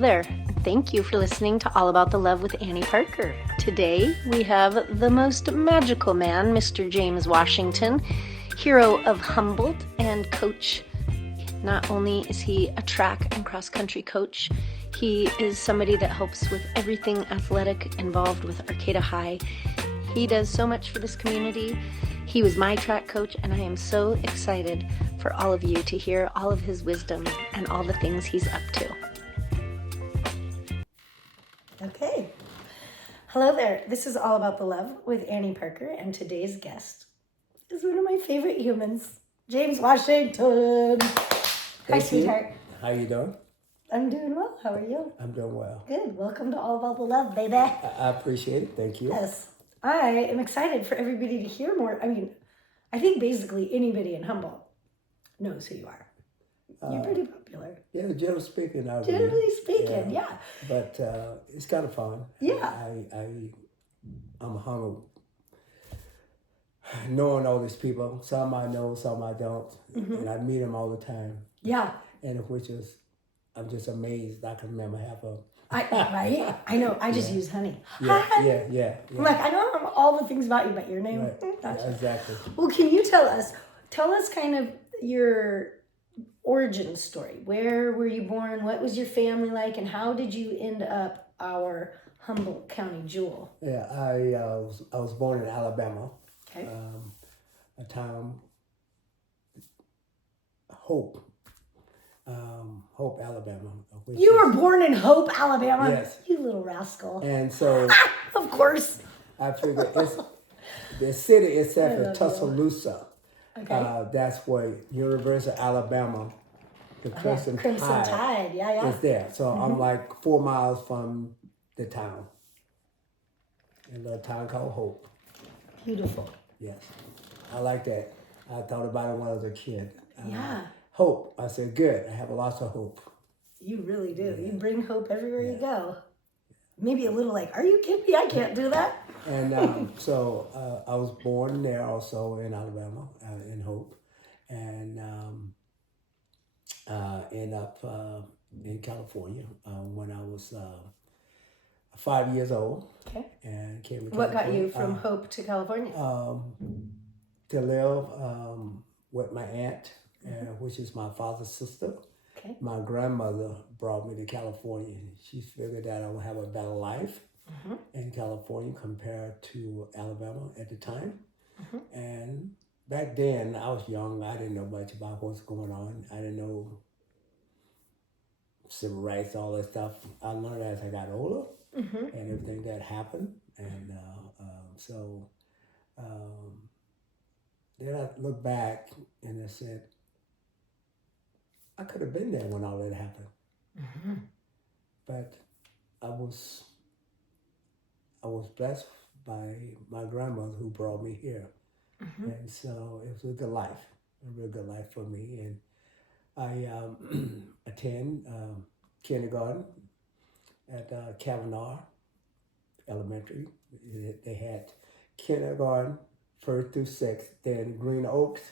Hello there. Thank you for listening to All About the Love with Annie Parker. Today we have the most magical man, Mr. James Washington, hero of Humboldt and coach. Not only is he a track and cross-country coach, he is somebody that helps with everything athletic involved with Arcata High. He does so much for this community. He was my track coach, and I am so excited for all of you to hear all of his wisdom and all the things he's up to. Okay. Hello there. This is All About the Love with Annie Parker, and today's guest is one of my favorite humans, James Washington. Hi, sweetheart. How you doing? I'm doing well. How are you? I'm doing well. Good. Welcome to All About the Love, baby. I appreciate it. Thank you. Yes. I am excited for everybody to hear more. I mean, I think basically anybody in Humboldt knows who you are. You're pretty popular. Yeah, generally speaking, Generally speaking, yeah. But it's kind of fun. Yeah. I'm hung knowing all these people. Some I know, some I don't, and I meet them all the time. Yeah. And I'm just amazed. I can remember half of. Right? I know. I just use honey. Yeah. I'm like, I know all the things about you, but your name. Right. Gotcha. Yeah, exactly. Well, can you tell us kind of your origin story? Where were you born? What was your family like? And how did you end up our Humboldt County jewel? Yeah, I was born in Alabama. Okay. A town, Hope, Alabama. You were born in Hope, Alabama? Yes. You little rascal. And so, of course. I figured the city itself is you. Tuscaloosa. Okay. That's where University of Alabama, the Crimson Tide, yeah. is there. So I'm like 4 miles from the town, in a little town called Hope. Beautiful. Yes, I like that. I thought about it when I was a kid. Yeah. Hope. I said, good. I have lots of hope. You really do. Yeah. You bring hope everywhere you go. Maybe a little like, are you kidding me? I can't do that. And so I was born there also in Alabama, in Hope, and ended up in California when I was 5 years old. Okay. And came to California. What got you from Hope to California? To live with my aunt, which is my father's sister. Okay. My grandmother brought me to California. She figured that I would have a better life in California compared to Alabama at the time. And back then, I was young. I didn't know much about what's going on. I didn't know civil rights, all that stuff. I learned as I got older and everything that happened. And then I looked back and I said, I could have been there when all that happened. But I was blessed by my grandmother who brought me here. And so it was a good life, a real good life for me. And I attend kindergarten at Kavanaugh Elementary. They had kindergarten, 1st through 6th, then Green Oaks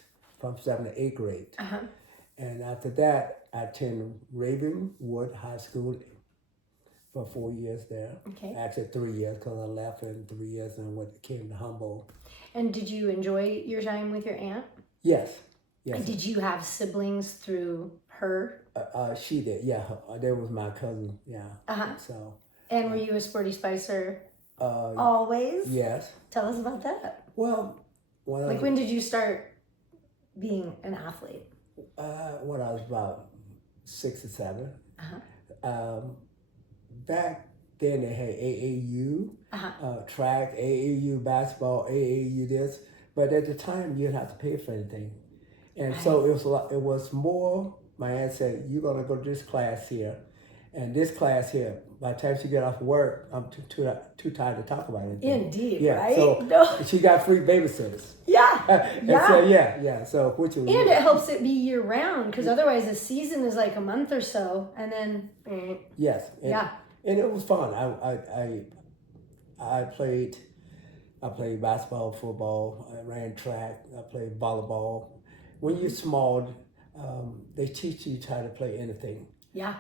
from 7th to 8th grade. And after that, I attended Ravenwood High School for 4 years there. Okay. Actually 3 years, because I left in 3 years and came to Humboldt. And did you enjoy your time with your aunt? Yes. And did you have siblings through her? She did, yeah. That was my cousin, yeah. So. And were you a sporty spicer always? Yes. Tell us about that. Well, when did you start being an athlete? When I was about 6 or 7. Back then they had AAU, track, AAU basketball, AAU this. But at the time you didn't have to pay for anything. And so it was more, my aunt said, you're going to go to this class here. And this class here, by the time she get off work, I'm too tired to talk about it. Indeed, yeah, right? So she got free babysitters. Yeah, So which was and it helps it be year round, because otherwise the season is like a month or so, and then yes, and it was fun. I played basketball, football. I ran track. I played volleyball. When you're small, they teach you how to play anything. Yeah.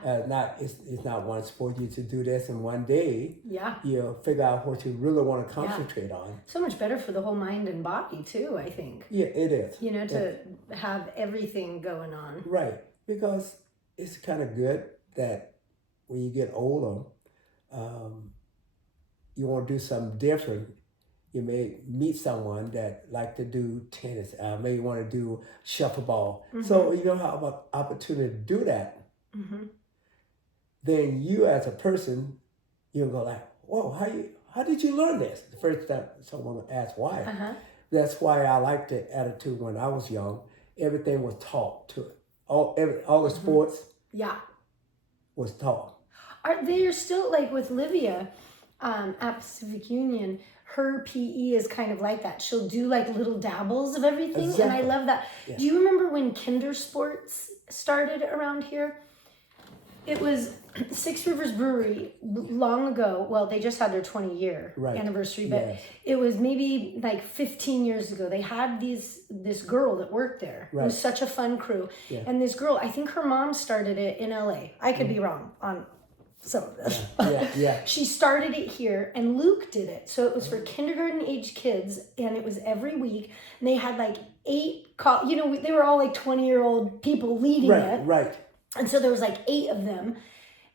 It's not one sport. You to do this in one day. Yeah. You'll figure out what you really want to concentrate on. So much better for the whole mind and body too, I think. Yeah, it is. You know, to have everything going on. Right. Because it's kind of good that when you get older, you want to do something different. You may meet someone that like to do tennis. Maybe want to do shuffleball. So you don't have an opportunity to do that. Then you as a person, you'll go like, whoa, how did you learn this? The first time someone asks why. That's why I liked the attitude when I was young. Everything was taught to it. All the sports was taught. Are they still, like with Livia at Pacific Union, her PE is kind of like that. She'll do like little dabbles of everything. Exactly. And I love that. Yeah. Do you remember when kinder sports started around here? It was Six Rivers Brewery long ago. Well, they just had their 20-year anniversary, but it was maybe like 15 years ago. They had this girl that worked there. It was such a fun crew. Yeah. And this girl, I think her mom started it in LA. I could be wrong on some of this. She started it here, and Luke did it. So it was for kindergarten age kids, and it was every week. And they had like 8, they were all like 20-year-old people leading it. Right. And so there was like 8 of them.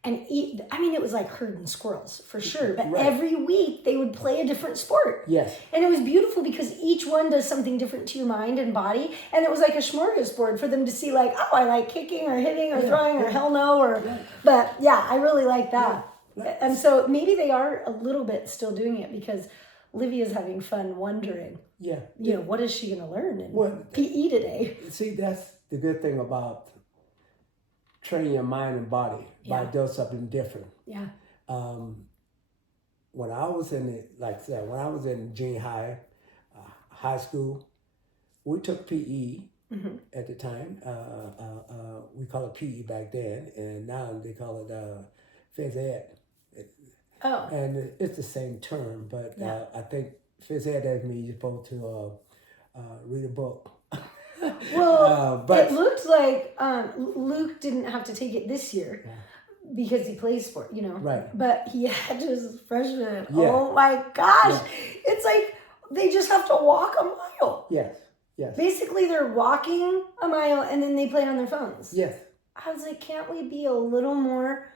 And it was like herding squirrels for sure. But every week they would play a different sport. Yes. And it was beautiful because each one does something different to your mind and body. And it was like a smorgasbord for them to see like, oh, I like kicking or hitting or throwing or hell no. But yeah, I really like that. And so maybe they are a little bit still doing it because Livia's having fun wondering, what is she going to learn in PE today? See, that's the good thing about training your mind and body by doing something different. Yeah. When I was in junior high, high school, we took PE at the time. We call it PE back then, and now they call it phys ed. And it's the same term, but I think phys ed doesn't mean you're supposed to read a book. Well, but it looked like Luke didn't have to take it this year because he plays sport, Right. But he had his freshman. Yeah. Oh my gosh. It's like they just have to walk a mile. Yes. Basically, they're walking a mile and then they play on their phones. Yes. I was like, can't we be a little more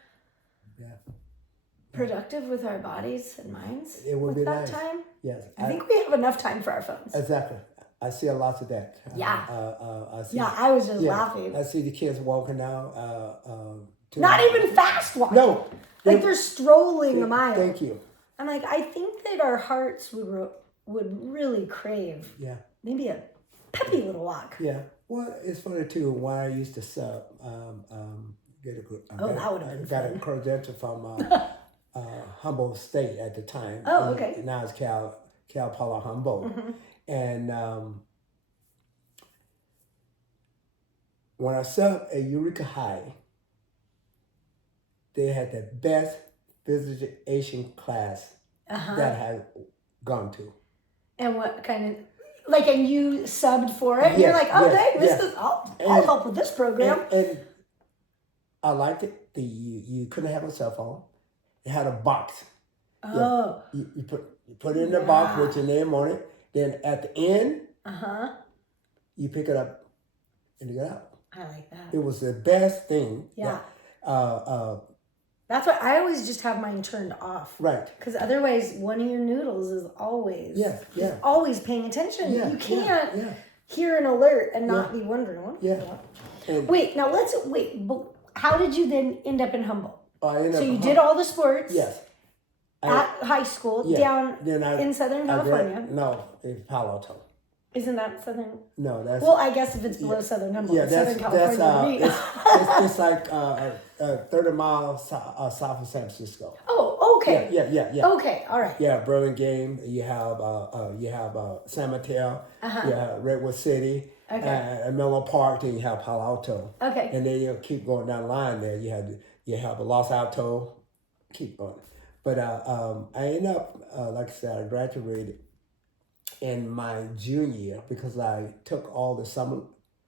productive with our bodies and minds? It would be that nice. Time? Yes. I think we have enough time for our phones. Exactly. I see a lot of that. Yeah. I was just laughing. I see the kids walking now. Not even fast walking. No. Like they're strolling a mile. Thank you. I'm like, I think that our hearts would really crave maybe a peppy little walk. Yeah. Well, it's funny too. When I used to sub, that would have been got fun. a credential from Humboldt State at the time. Oh, okay. Now it's Cal Poly Humboldt. And when I subbed at Arcata High, they had the best physical education class that I had gone to. And what kind of, and you subbed for it? And you're like, I'll help with this program. And I liked it. You couldn't have a cell phone. It had a box. Oh. You put it in the box with your name on it. Then at the end, you pick it up and you get out. I like that. It was the best thing. Yeah. That's why I always just have mine turned off. Right. Because otherwise, one of your noodles is always always paying attention. Yeah. You can't hear an alert and not be wondering what. Yeah. Wait. Now how did you then end up in Humboldt? So you did all the sports. Yes. At high school, down in Southern California. No, in Palo Alto. Isn't that Southern? No, that's... Well, I guess if it's below Southern Humboldt, it's Southern California. It's like 30 miles south of San Francisco. Oh, okay. Yeah. Okay, all right. Yeah, Burlingame. You have San Mateo. You have Redwood City. Okay. And Menlo Park. Then you have Palo Alto. Okay. And then you keep going down the line there. You have Los Altos. Keep going. But I ended up, like I said, I graduated in my junior year because I took all the summer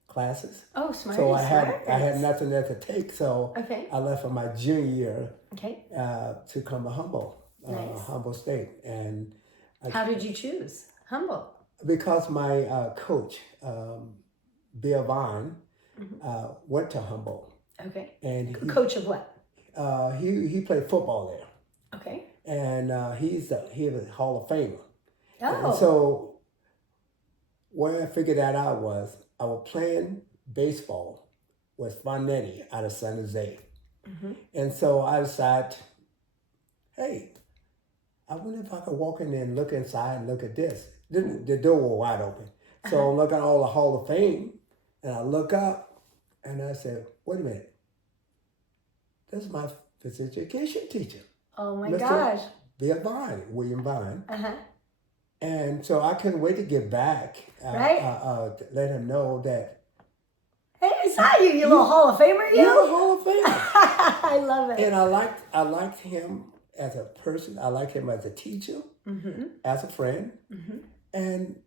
classes. Oh, smart. So I had nothing there to take. So Okay. I left for my junior year Okay. to come to Humboldt, Nice. Humboldt State. And How did you choose Humboldt? because my coach, Bill Vine, went to Humboldt. Okay. And Coach of what? He played football there. Okay. And he was a Hall of Famer. Oh. And so where I figured that out was I was playing baseball with Fonetti out of San Jose. And so I decided, hey, I wonder if I could walk in there and look inside and look at this. The door was wide open. So I'm looking at all the Hall of Fame, and I look up, and I said, wait a minute. This is my physical education teacher. Oh, my Mr. gosh. Bill Vine, William Vine. Uh-huh. And so I couldn't wait to get back. Right. To let him know that. Hey, I saw you little Hall of Famer, you. You're a Hall of Famer. I love it. And I liked him as a person. I liked him as a teacher, as a friend. And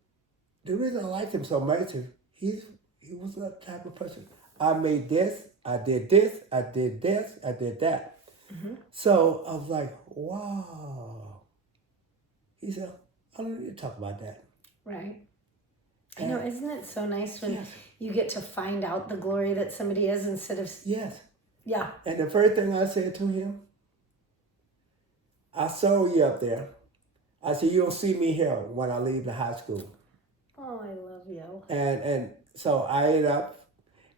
the reason I liked him so much is he was that type of person. I made this, I did this, I did this, I did that. So I was like, wow. He said, I don't need to talk about that. Right. I know, isn't it so nice when you get to find out the glory that somebody is instead of... Yes. Yeah. And the first thing I said to him, I saw you up there. I said, you'll see me here when I leave the high school. Oh, I love you. And so I ended up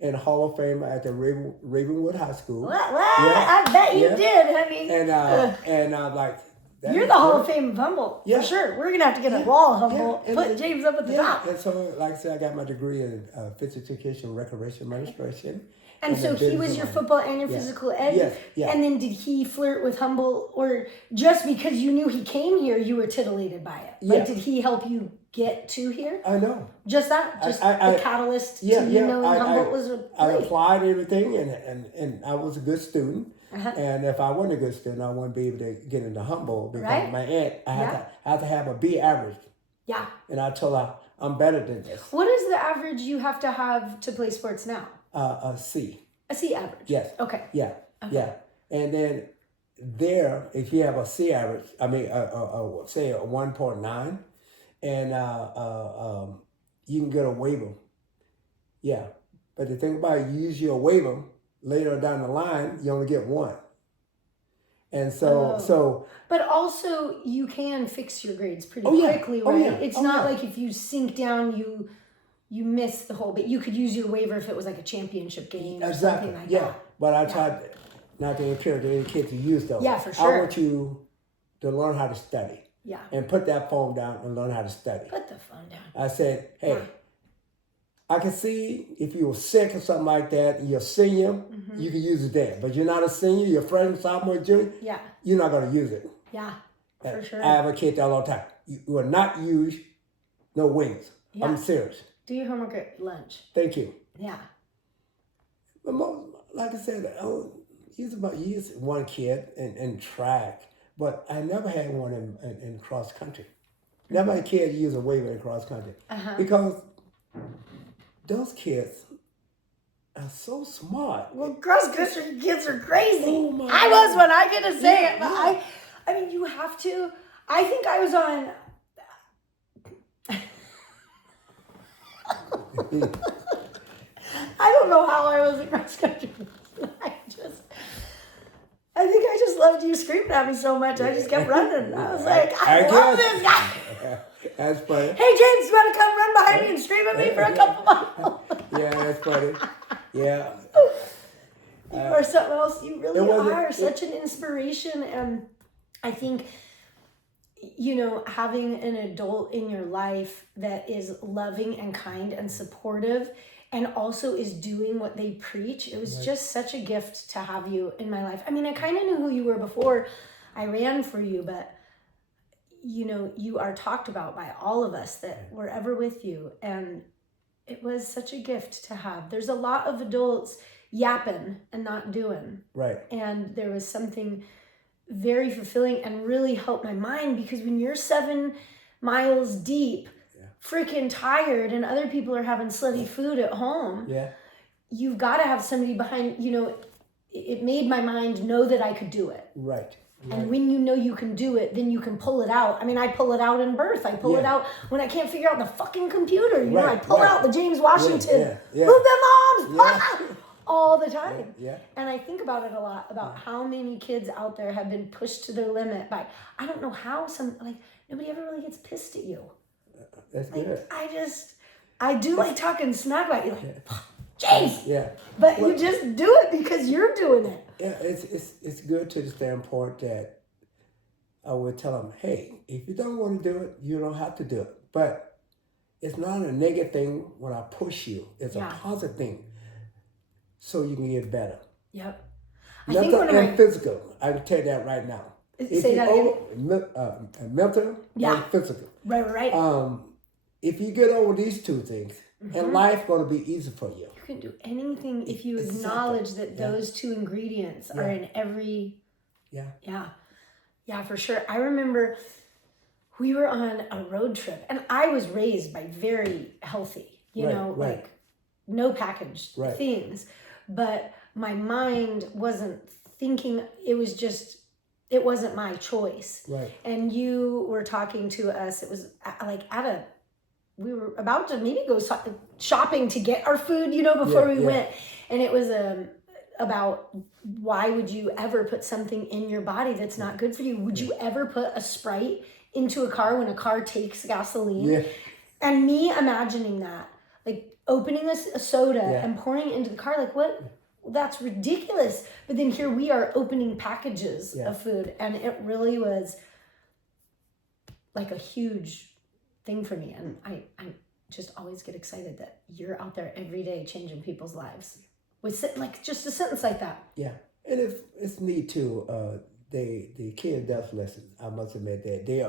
in Hall of Fame at the Ravenwood High School. What? I bet you did, honey. And I'm like... You're the Hall of Fame of Humboldt, for sure. We're going to have to get a wall of Humboldt, put James up at the top. And so, like I said, I got my degree in physical education and recreation administration. And so he was your football and your physical ed? Yes, yeah. And then did he flirt with Humboldt, or just because you knew he came here, you were tittillated by it? Like, did he help you get to here? I know. Just that? Just the catalyst to you knowing Humboldt was a place? I applied everything, and I was a good student. And if I wasn't a good student, I wouldn't be able to get into Humboldt because my aunt, I had to have a B average. Yeah. And I told her, I'm better than this. What is the average you have to play sports now? A C. A C average? Yes. Okay. Yeah. Okay. Yeah. And then there, if you have a C average, I mean, say a 1.9, and you can get a waiver. Yeah. But the thing about it, you use your waiver, later down the line, you only get one. And so... But also, you can fix your grades pretty quickly, right? It's not like if you sink down, you miss the whole bit. You could use your waiver if it was like a championship game or something like that. But I tried not to encourage any kid to use those. Yeah, for sure. I want you to learn how to study. Yeah. And put that phone down and learn how to study. Put the phone down. I said, hey... I can see if you were sick or something like that, and you're a senior, you can use it then. But you're not a senior, you're a freshman, sophomore, junior, you're not going to use it. Yeah, for sure. I advocate that all the time. You will not use no wings. Yeah. I'm serious. Do your homework at lunch. Thank you. Yeah. But like I said, he's one kid in track, but I never had one in cross country. Never had a kid use a waiver in cross country. Because... those kids are so smart. Well, cross-country kids are crazy. Oh my I was when I couldn't say it, but I mean, you have to. I think I was on... I don't know how I was in cross-country. I think I just loved you screaming at me so much. I just kept running. I was like, I love this guy. That's funny. Hey, James, you want to come run behind me and scream at me for a couple miles? Yeah, that's funny. Yeah. You are something else. You really are such an inspiration. And I think, having an adult in your life that is loving and kind and supportive and also is doing what they preach, it was just such a gift to have you in my life. I mean, I kind of knew who you were before I ran for you, but you are talked about by all of us that were ever with you. And it was such a gift to have. There's a lot of adults yapping and not doing. Right. And there was something very fulfilling and really helped my mind, because when you're 7 miles deep freaking tired and other people are having slutty food at home, you've got to have somebody behind, it made my mind know that I could do it. Right. And when you know you can do it, then you can pull it out. I mean, I pull it out in birth. I pull it out when I can't figure out the fucking computer. You know, I pull out the James Washington, move them moms, all the time. And I think about it a lot, about how many kids out there have been pushed to their limit by, I don't know how nobody ever really gets pissed at you. That's good. I do like talking smack about you, like, James. But you just do it because you're doing it. Yeah, it's good to the standpoint that I would tell them, hey, if you don't want to do it, you don't have to do it. But it's not a negative thing when I push you. It's a positive thing, so you can get better. Yep. Mental and physical. I can tell you that right now. Say that again. Mental and physical. Right. If you get over these two things, and life's going to be easy for you. You can do anything if you acknowledge that those two ingredients are in every... Yeah, for sure. I remember we were on a road trip, and I was raised by very healthy, like no packaged things. But my mind wasn't thinking, it wasn't my choice. Right. And you were talking to us, it was like we were about to maybe go shopping to get our food, before we went. And it was about why would you ever put something in your body that's not good for you? Would you ever put a Sprite into a car when a car takes gasoline? Yeah. And me imagining that, like opening a soda and pouring it into the car, like what? That's ridiculous. But then here we are opening packages of food. And it really was like a huge thing for me, and I just always get excited that you're out there every day changing people's lives with just a sentence like that. Yeah, and it's neat too. The kid does listen. I must admit that they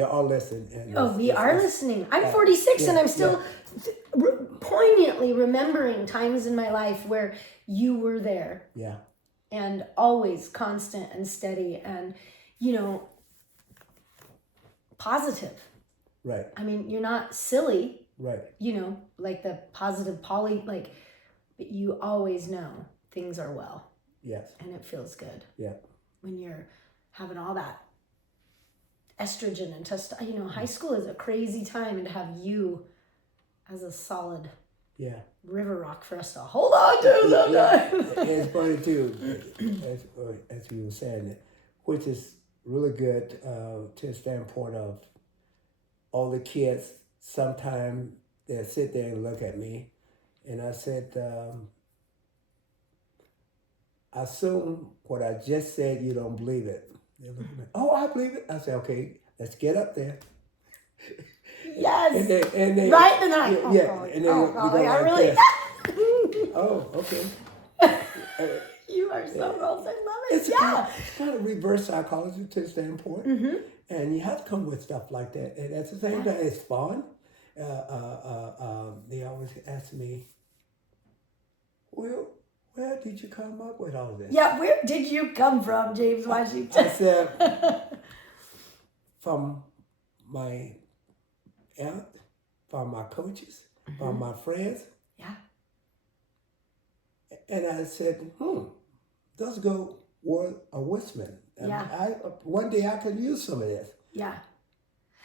are listening. And we are listening. I'm 46 and I'm still poignantly remembering times in my life where you were there. Yeah, and always constant and steady and positive. Right. I mean, you're not silly. Right. Like the positive but you always know things are well. Yes. And it feels good. Yeah. When you're having all that estrogen and testosterone, high school is a crazy time, and to have you as a solid river rock for us to hold on to sometimes. It's funny too, as you were saying, which is really good to the standpoint of all the kids. Sometimes they'll sit there and look at me, and I said, I assume what I just said, you don't believe it. They're looking at me, oh, I believe it. I said, okay, let's get up there. Yes. And they right the night. And then I really. Oh, okay. You are so gross. I love it. It's kind of reverse psychology to the standpoint. Mm-hmm. And you have to come with stuff like that. And at the same time, it's fun. They always ask me, well, where did you come up with all this? Yeah, where did you come from, James Washington? I said, from my aunt, from my coaches, from my friends. Yeah. And I said, those go were a Wisman. Yeah. One day I could use some of this. Yeah.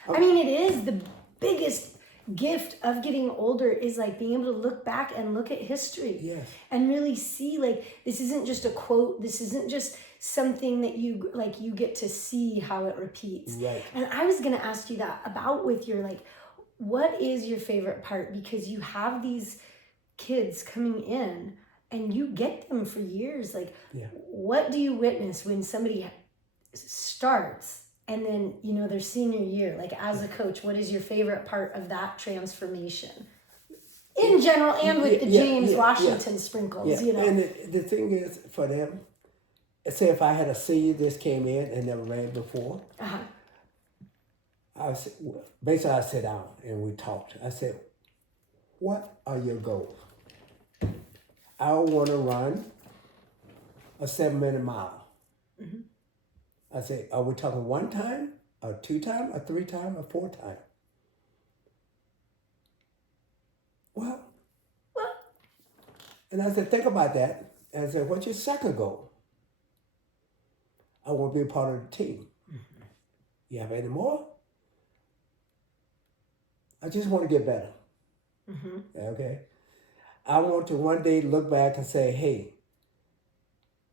I mean, it is the biggest gift of getting older is like being able to look back and look at history. Yes. And really see, like, this isn't just a quote. This isn't just something that you get to see how it repeats. Right. And I was going to ask you that about with your, like, what is your favorite part? Because you have these kids coming in and you get them for years. Like, what do you witness when somebody starts and then, their senior year? Like, as a coach, what is your favorite part of that transformation? In general, and with the James Washington sprinkles, And the thing is, for them, say if I had a senior that came in and never ran before, I sat down and we talked. I said, what are your goals? I want to run a 7-minute mile. Mm-hmm. I said, are we talking 1 time, or 2 time, or 3 time, or 4 time? And I said, think about that. And I said, what's your second goal? I want to be a part of the team. Mm-hmm. You have any more? I just want to get better. Mm-hmm. Okay. I want to one day look back and say, hey,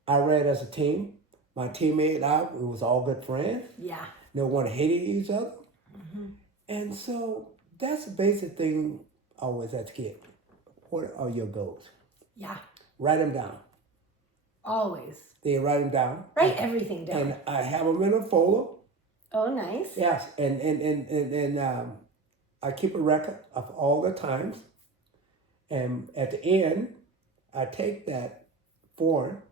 I ran as a team. My teammate and I, we was all good friends. Yeah. No one hated each other. Mm-hmm. And so that's the basic thing I always have to get. What are your goals? Yeah. Write them down. Always. Then write them down. Write everything down. And I have them in a folder. Oh, nice. Yes. And I keep a record of all the times. And at the end, I take that form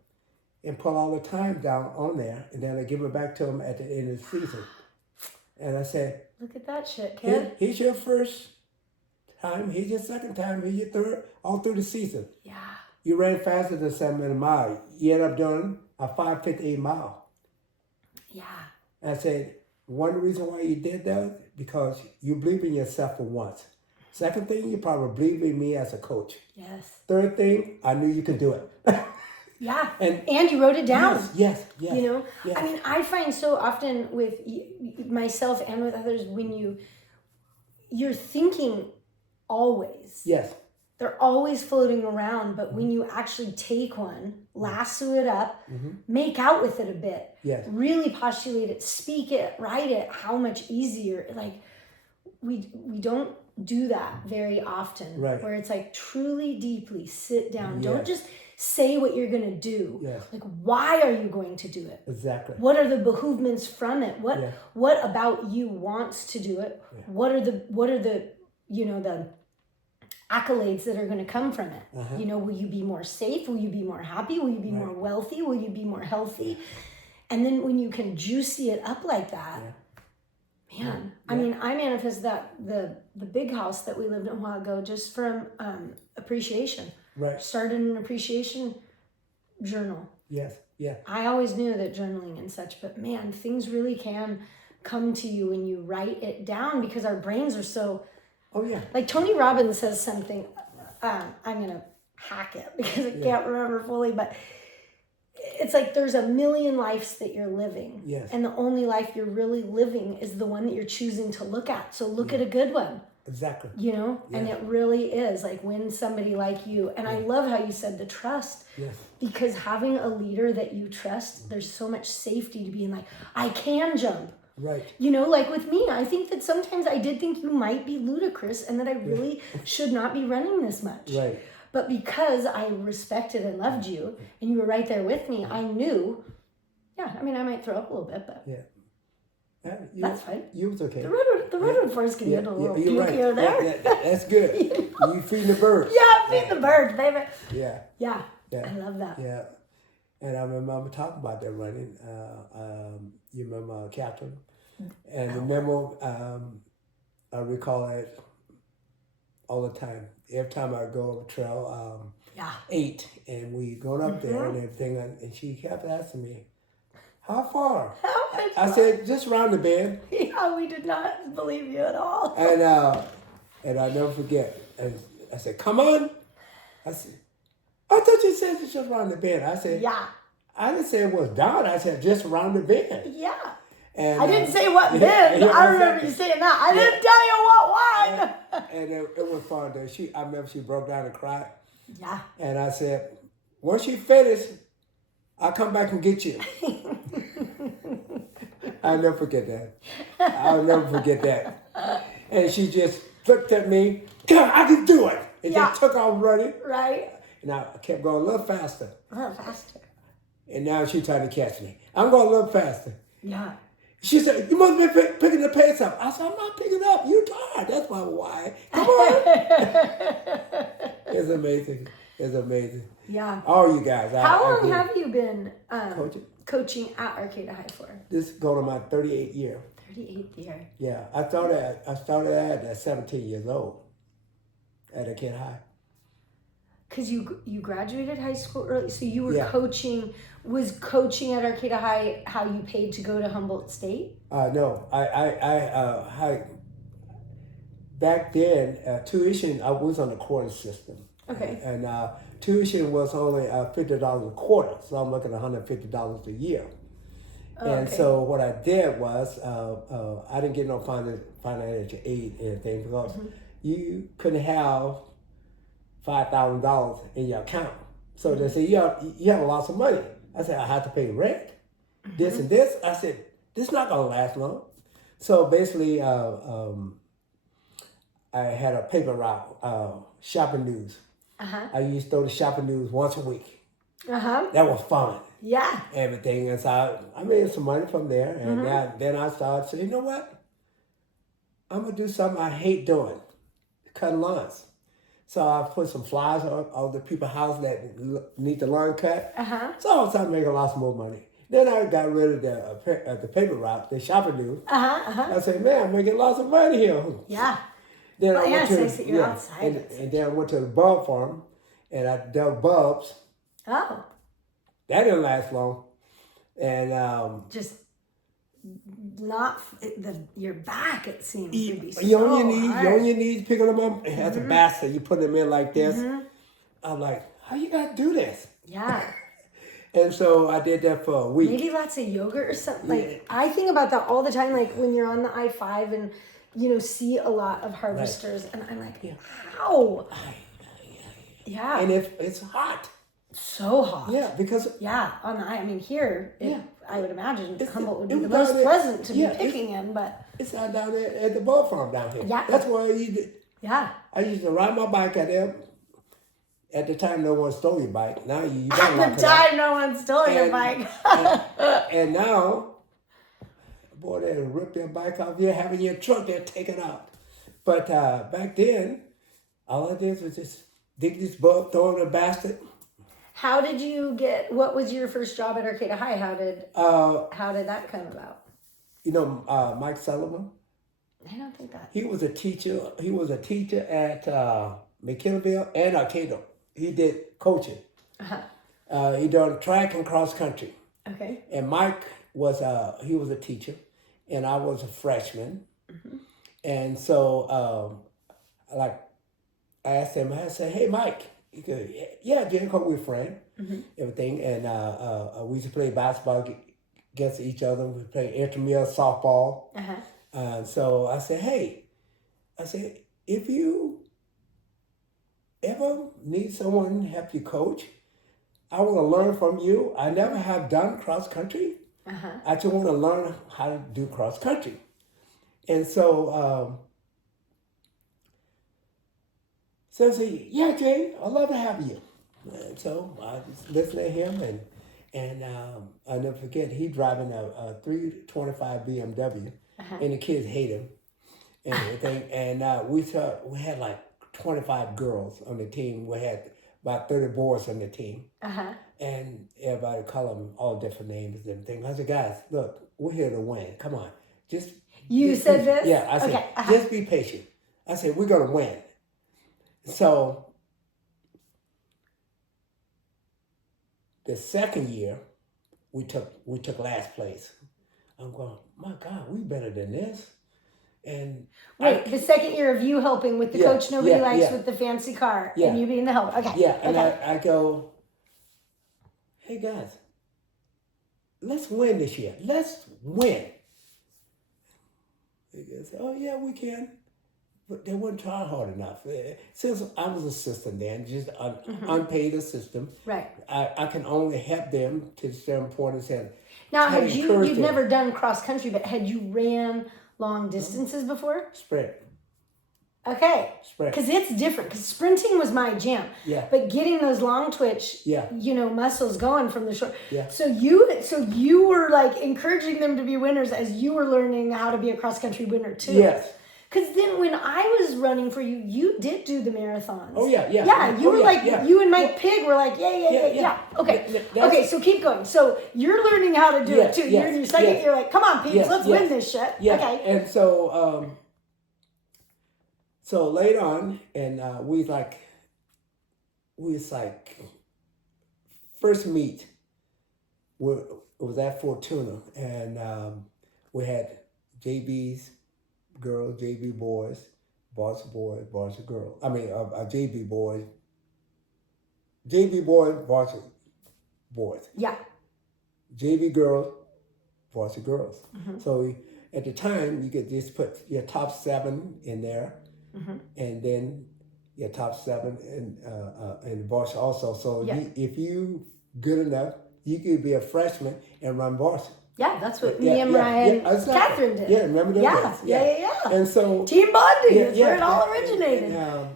and put all the time down on there. And then I give it back to them at the end of the season. And I said, look at that shit, kid. Here's your first time. Here's your second time. Here's your third. All through the season. Yeah. You ran faster than 7 minute mile. You end up doing a 5:58 mile. Yeah. And I said, one reason why you did that, because you believe in yourself for once. Second thing, you probably believe in me as a coach. Yes. Third thing, I knew you could do it. Yeah. And you wrote it down. Yes. You know? Yes. I mean, I find so often with myself and with others, when you're thinking always. Yes. They're always floating around, but when you actually take one, lasso it up, make out with it a bit, Yes. really postulate it, speak it, write it, how much easier. Like, we don't do that very often. Right. Where it's like truly, deeply sit down. Yes. Don't just say what you're going to do. Yes. Like, why are you going to do it? Exactly. What are the behoovements from it? Yeah. What about you wants to do it? Yeah. What are the the accolades that are going to come from it? Uh-huh. Will you be more safe? Will you be more happy? Will you be more wealthy? Will you be more healthy? And then when you can juicy it up like that, man, I mean, I manifested that the big house that we lived in a while ago just from appreciation. Right. Started an appreciation journal. Yes. Yeah. I always knew that journaling and such, but man, things really can come to you when you write it down, because our brains are so... Oh, yeah. Like Tony Robbins says something, I'm going to hack it because I can't remember fully, but it's like there's a million lives that you're living. Yes. And the only life you're really living is the one that you're choosing to look at. So look at a good one. Exactly. And it really is like when somebody like you, and I love how you said the trust. Yes. Because having a leader that you trust, there's so much safety to being like, I can jump. Right. Like with me, I think that sometimes I did think you might be ludicrous and that I really should not be running this much. Right. But because I respected and loved you and you were right there with me, I knew, I might throw up a little bit, but that's fine. You was okay. The redwood forest can get a little you're right. pukier there. That's good. You feeding the birds. Yeah, feed the birds, baby. Yeah. Yeah. I love that. Yeah. And I remember talking about that running. You remember Catherine? And remember, I recall it all the time. Every time I go up trail 8, and we going up there and everything, and she kept asking me, how far? How much? I said, just round the bend. Yeah, we did not believe you at all. And I'll never forget. And I said, come on. I said, I thought you said it's just around the bend. I said, I didn't say it was down. I said, just around the bend. Yeah. And I didn't say what bend. I remember you saying that. I didn't tell you what one. And it was fun though. I remember she broke down and cried. Yeah. And I said, once you finish, I'll come back and get you. I'll never forget that. I'll never forget that. And she just looked at me, God, I can do it. And just took off running. Right. And I kept going a little faster. A little faster. And now she's trying to catch me. I'm going a little faster. Yeah. She said, you must be picking the pace up. I said, I'm not picking up. You're tired. That's my why. Come on. It's amazing. It's amazing. Yeah. All you guys. How long have you been coaching at Arcata High for? This is going to my 38th year. 38th year. Yeah. I started at 17 years old at Arcata High. Because you graduated high school early, so you were coaching. Was coaching at Arcata High how you paid to go to Humboldt State? No, I back then tuition. I was on the quarter system. Okay. And tuition was only $50 a quarter, so I'm looking at $150 a year. And Okay. so what I did was I didn't get no financial aid or anything because you couldn't have $5,000 in your account. So they said, you have lots of money. I said, I have to pay rent, this and this. I said, this is not going to last long. So basically, I had a paper route, shopping news. I used to throw the shopping news once a week. That was fun. Yeah. Everything. And so I made some money from there. And then I started saying, you know what? I'm going to do something I hate doing, cutting lawns. So I put some flyers on the people's house that need the lawn cut. So I started making lots more money. Then I got rid of the paper route, the shopping news. I said, man, I'm making lots of money here. Yeah. Then Well, I went it's nice that you're outside. and then I went to the bulb farm, and I dug bulbs. Oh. That didn't last long. And just not your back, it seems to be so you on hard. your knees, picking them up. It has a basket. You put them in like this. I'm like, how you got to do this? Yeah. And so I did that for a week. Maybe lots of yoga or something. Like, I think about that all the time, like when you're on the I-5 and, see a lot of harvesters. And I'm like, how? Yeah. And it's hot. So hot. Yeah, because... Yeah, here, I would imagine Humboldt would be the was most pleasant to be picking in, but... It's not down there at the bulb farm down here. Yeah. That's where I used to ride my bike out there. At the time, no one stole your bike. Now you got At the time, no one stole your bike. and now, boy, they rip their bike off. You're having your truck, they're taking out. But back then, all I did was just dig this bulb, throw it in a basket. How did you what was your first job at Arcata High? How did that come about? Mike Sullivan? I don't think that. He was a teacher. He was a teacher at McKinneyville and Arcata. He did coaching. He done track and cross country. Okay. And Mike was a teacher, and I was a freshman. And so, I asked him. I said, "Hey, Mike." He goes, "Yeah, Jim, we're friends, everything." And we used to play basketball against each other. We played intramural softball. So I said, "Hey," "if you ever need someone to help you coach, I want to learn from you. I never have done cross country. I just want to learn how to do cross country." And so, so I said, "Yeah, Jay, I'd love to have you." And so I just listened to him, and I'll never forget, he driving a 325 BMW, and the kids hate him and everything. And we had like 25 girls on the team. We had about 30 boys on the team. And everybody call them all different names and everything. I said, "Guys, look, we're here to win. Come on. You said this? Yeah, I said, just be patient. I said, we're going to win." So the second year, we took last place. I'm going, my God, we better than this. And the second year of you helping with the coach nobody likes with the fancy car and you being the helper. Okay. Yeah, and I go, "Hey guys, let's win this year. Let's win." They say, "Oh yeah, we can." But they weren't trying hard enough. Since I was assistant then, just unpaid assistant. Right. I can only help them to their importance. Now, you've never done cross country, but had you ran long distances before? Sprint. Okay. Sprint. Because it's different. Because sprinting was my jam. Yeah. But getting those long twitch, muscles going from the short. Yeah. So you were like encouraging them to be winners as you were learning how to be a cross country winner too. Yes. Because then when I was running for you, you did do the marathons. Oh, yeah. Yeah, you were you and Mike Pig were like, yeah. Okay, so keep going. So you're learning how to do it too. You're in your second year, like, come on, Pigs, let's win this shit. Yeah. Okay. And so, so later on, and we was like, first meet, it was at Fortuna, and we had JB's girls, JB boys, varsity girls. I mean, JB boys, JV boys, varsity boys. Yeah. JV girls, varsity girls. So at the time, you could just put your top 7 in there, and then your top 7 in varsity also. So Yeah. if you good enough, you could be a freshman and run varsity. Yeah, that's what me and Mariah and exactly. Catherine did. Yeah, remember those days? Yeah. And so Team bonding is where it all originated. And,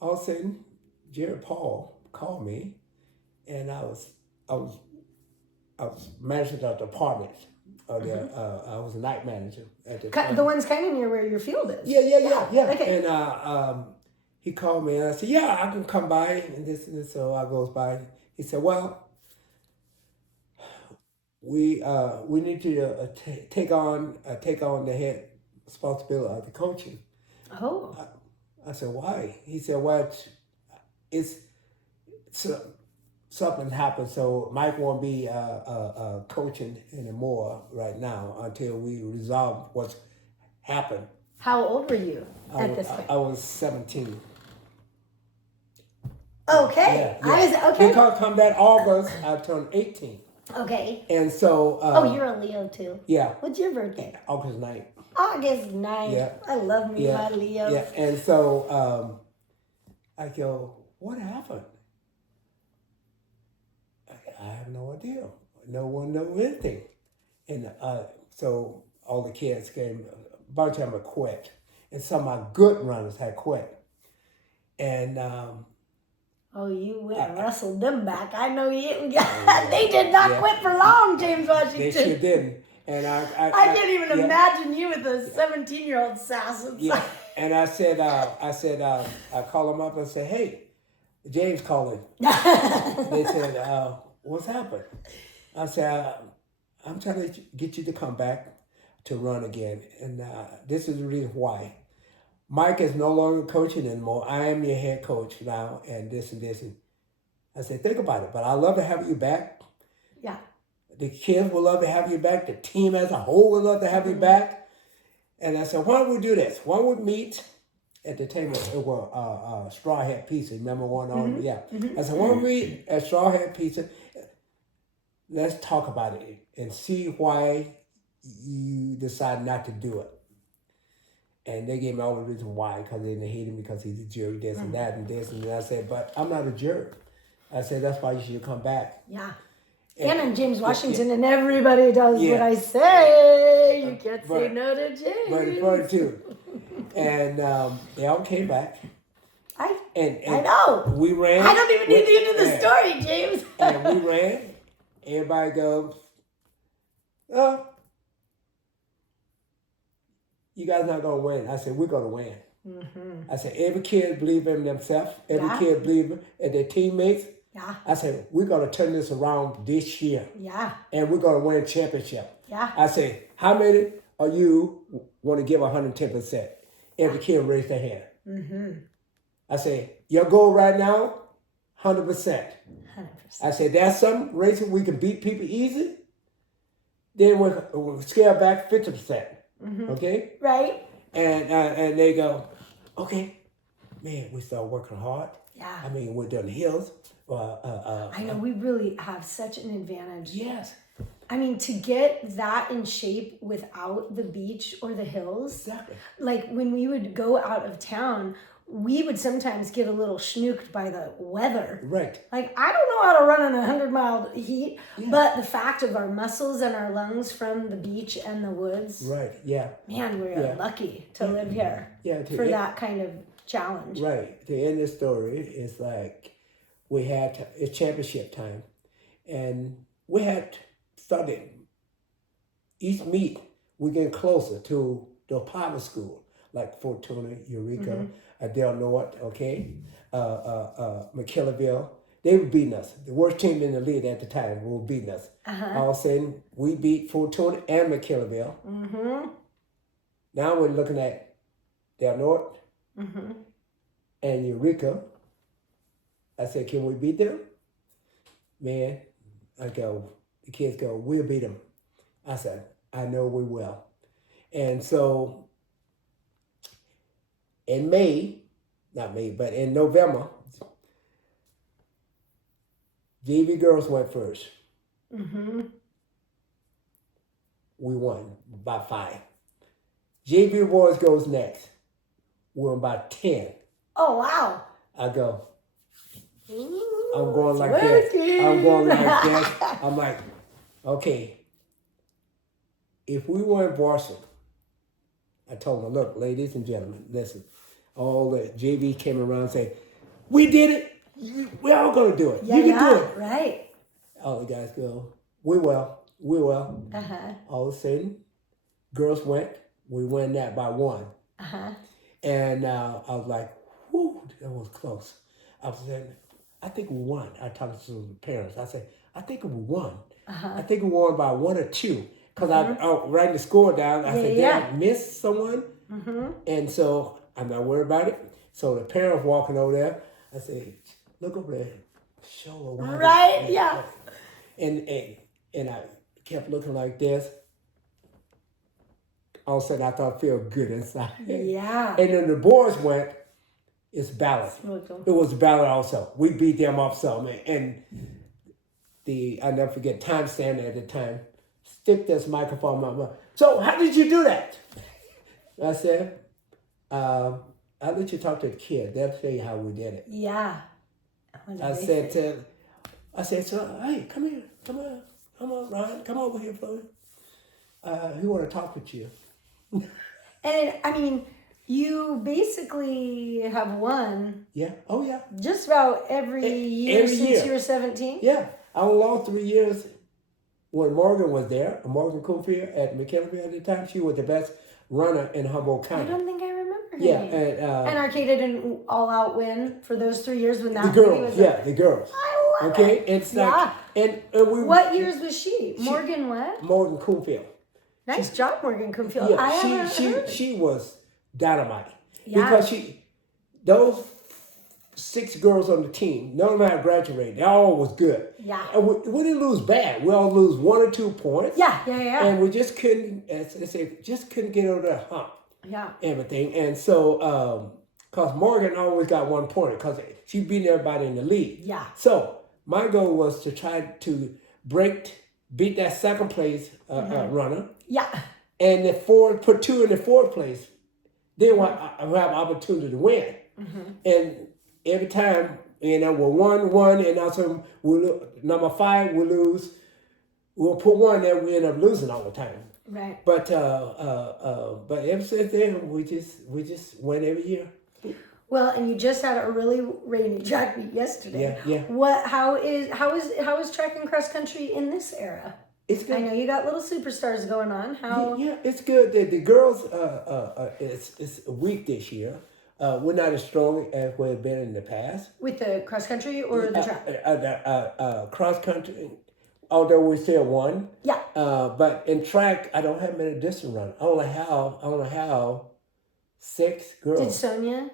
all of a sudden, Jared Paul called me, and I was managing the department. I was a night manager at the time. The one's kind of near where your field is. Yeah. Okay. And he called me, and I said, "Yeah, I can come by." And this, so I goes by. He said, "Well, we need to take on the head responsibility of the coaching." Oh. I said, "Why?" He said, "Well, it's something happened, so Mike won't be coaching anymore right now until we resolve what's happened." How old were you at this point? I was 17. Okay. Yeah. Because come that August, I turned 18. Okay. And so... you're a Leo too. Yeah. What's your birthday? August 9th. August 9th. Yeah. I love me my Leo. Yeah, and so I go, "What happened?" I have no idea. No one knows anything. And so all the kids came, a bunch of them had quit. And some of my good runners had quit. And... you went and wrestled them back. I know you. They did not quit for long, James Washington. They sure didn't. And I can't even imagine you with a 17-year-old sass. Yeah. And I called them up and said, "Hey, James calling." They said, "What's happened?" I said, "I'm trying to get you to come back to run again. And this is the reason why. Mike is no longer coaching anymore. I am your head coach now, and this and this." And I said, "Think about it, but I'd love to have you back. Yeah. The kids would love to have you back. The team as a whole would love to have you back." And I said, "Why don't we do this? Why don't we meet at the table?" It was Straw Hat Pizza. Remember one on? Yeah. I said, "Why don't we meet at Straw Hat Pizza? Let's talk about it and see why you decide not to do it." And they gave me all the reason why, because they hate him because he's a jerk, this and that and this. And then I said, "But I'm not a jerk." I said, "That's why you should come back." Yeah. And I'm James Washington, and everybody does what I say. You can't say no to James. But it's funny too. And they all came back. I know. We ran. I don't even need the end of the story, James. And we ran. Everybody goes, "Oh, you guys not going to win." I said, "We're going to win." I said, "Every kid believe in themselves. Every kid believe in their teammates." Yeah. I said, "We're going to turn this around this year. Yeah. And we're going to win a championship." Yeah. I said, "How many of you want to give 110%? Every kid raised their hand. I said, "Your goal right now, 100%. 100%. I said, "That's something, Rachel, we can beat people easy. Then we'll scale back 50%. Okay?" Right. And they go, "Okay." Man, we start working hard. Yeah. I mean, we're doing the hills. I know, we really have such an advantage. Yes. I mean, to get that in shape without the beach or the hills. Exactly. Like when we would go out of town, we would sometimes get a little schnooked by the weather. Right. Like, I don't know how to run in 100-mile heat, but the fact of our muscles and our lungs from the beach and the woods. Right, yeah. Man, we're lucky to live here for that kind of challenge. Right. To end the story, it's like it's championship time. And we had started each meet, we get closer to the apartment school, like Fortuna, Eureka, Del Norte, okay, McKellarville. They were beating us. The worst team in the league at the time were beating us. All of a sudden, we beat Fortuna and McKellarville. Now we're looking at Del Norte and Eureka. I said, "Can we beat them?" Man, the kids go, "We'll beat them." I said, "I know we will." And so in in November, JV girls went first. Mm-hmm. We won by 5. JV boys goes next. We won by 10. Oh, wow. I go, Ooh, I'm going it's like working. this. I'm going like this. I'm like, okay, if we were in varsity, I told them, look, ladies and gentlemen, listen. All the JV came around and said, we did it. We're all going to do it. Yeah, you can do it. Right. All the guys go, we will. We will. Uh-huh. All of a sudden, girls went. We won that by 1. Uh-huh. And I was like, whew, that was close. I was saying, I think we won. I talked to the parents. I said, I think we won. Uh-huh. I think we won by 1 or 2. Because I writing the score down. I said, did I miss someone? Mm-hmm. And so I'm not worried about it. So the parents walking over there, I said, look over there. Show her. Right, yeah. And I kept looking like this. All of a sudden, I thought I feel good inside. Yeah. And then the boys went, it's ballot. Really cool. It was ballot also. We beat them up some. And I never forget, time standing at the time, stick this microphone in my mouth. So how did you do that? I said, I'll let you talk to the kid. They'll tell you how we did it. Yeah. I said, so, hey, come here. Come on, Ryan. Come over here, Chloe. He want to talk with you. And I mean, you basically have won. Yeah. Oh, yeah. Just about every year since year. you were 17. Yeah. I lost 3 years when Morgan was there. Morgan Cofield at McKelvey at the time. She was the best runner in Humboldt County. I don't think I remember her Yeah. name. And Arcata didn't all-out win for those 3 years when that the girls. Yeah, the girls. I love okay. it. It's like, and we. What years was she? Morgan what? Morgan Cofield. Nice job, Morgan Cofield. Yeah, she was dynamite. Yeah. Because those 6 girls on the team, none of them had graduated. They all was good. Yeah. And we didn't lose bad. We all lose 1 or 2 points. Yeah. And we just couldn't, as I say, couldn't get over that hump. Yeah. Everything. And so, because Morgan always got 1 point because she beat everybody in the league. Yeah. So my goal was to try to beat that second place runner. Yeah. And put 2 in the 4th place. Then I have opportunity to win. Mm-hmm. And every time, we're 1-1, and also number 5 we lose. We'll put 1 there. We end up losing all the time. Right. But ever since then, we just win every year. Well, and you just had a really rainy track meet yesterday. Yeah. How is track and cross country in this era? It's good. I know you got little superstars going on. How? Yeah, it's good. The girls, it's weak this year. We're not as strong as we've been in the past. With the cross country or the track? Cross country, although we still won. Yeah. But in track, I don't have many distance runners. I only have 6 girls. Did Sonia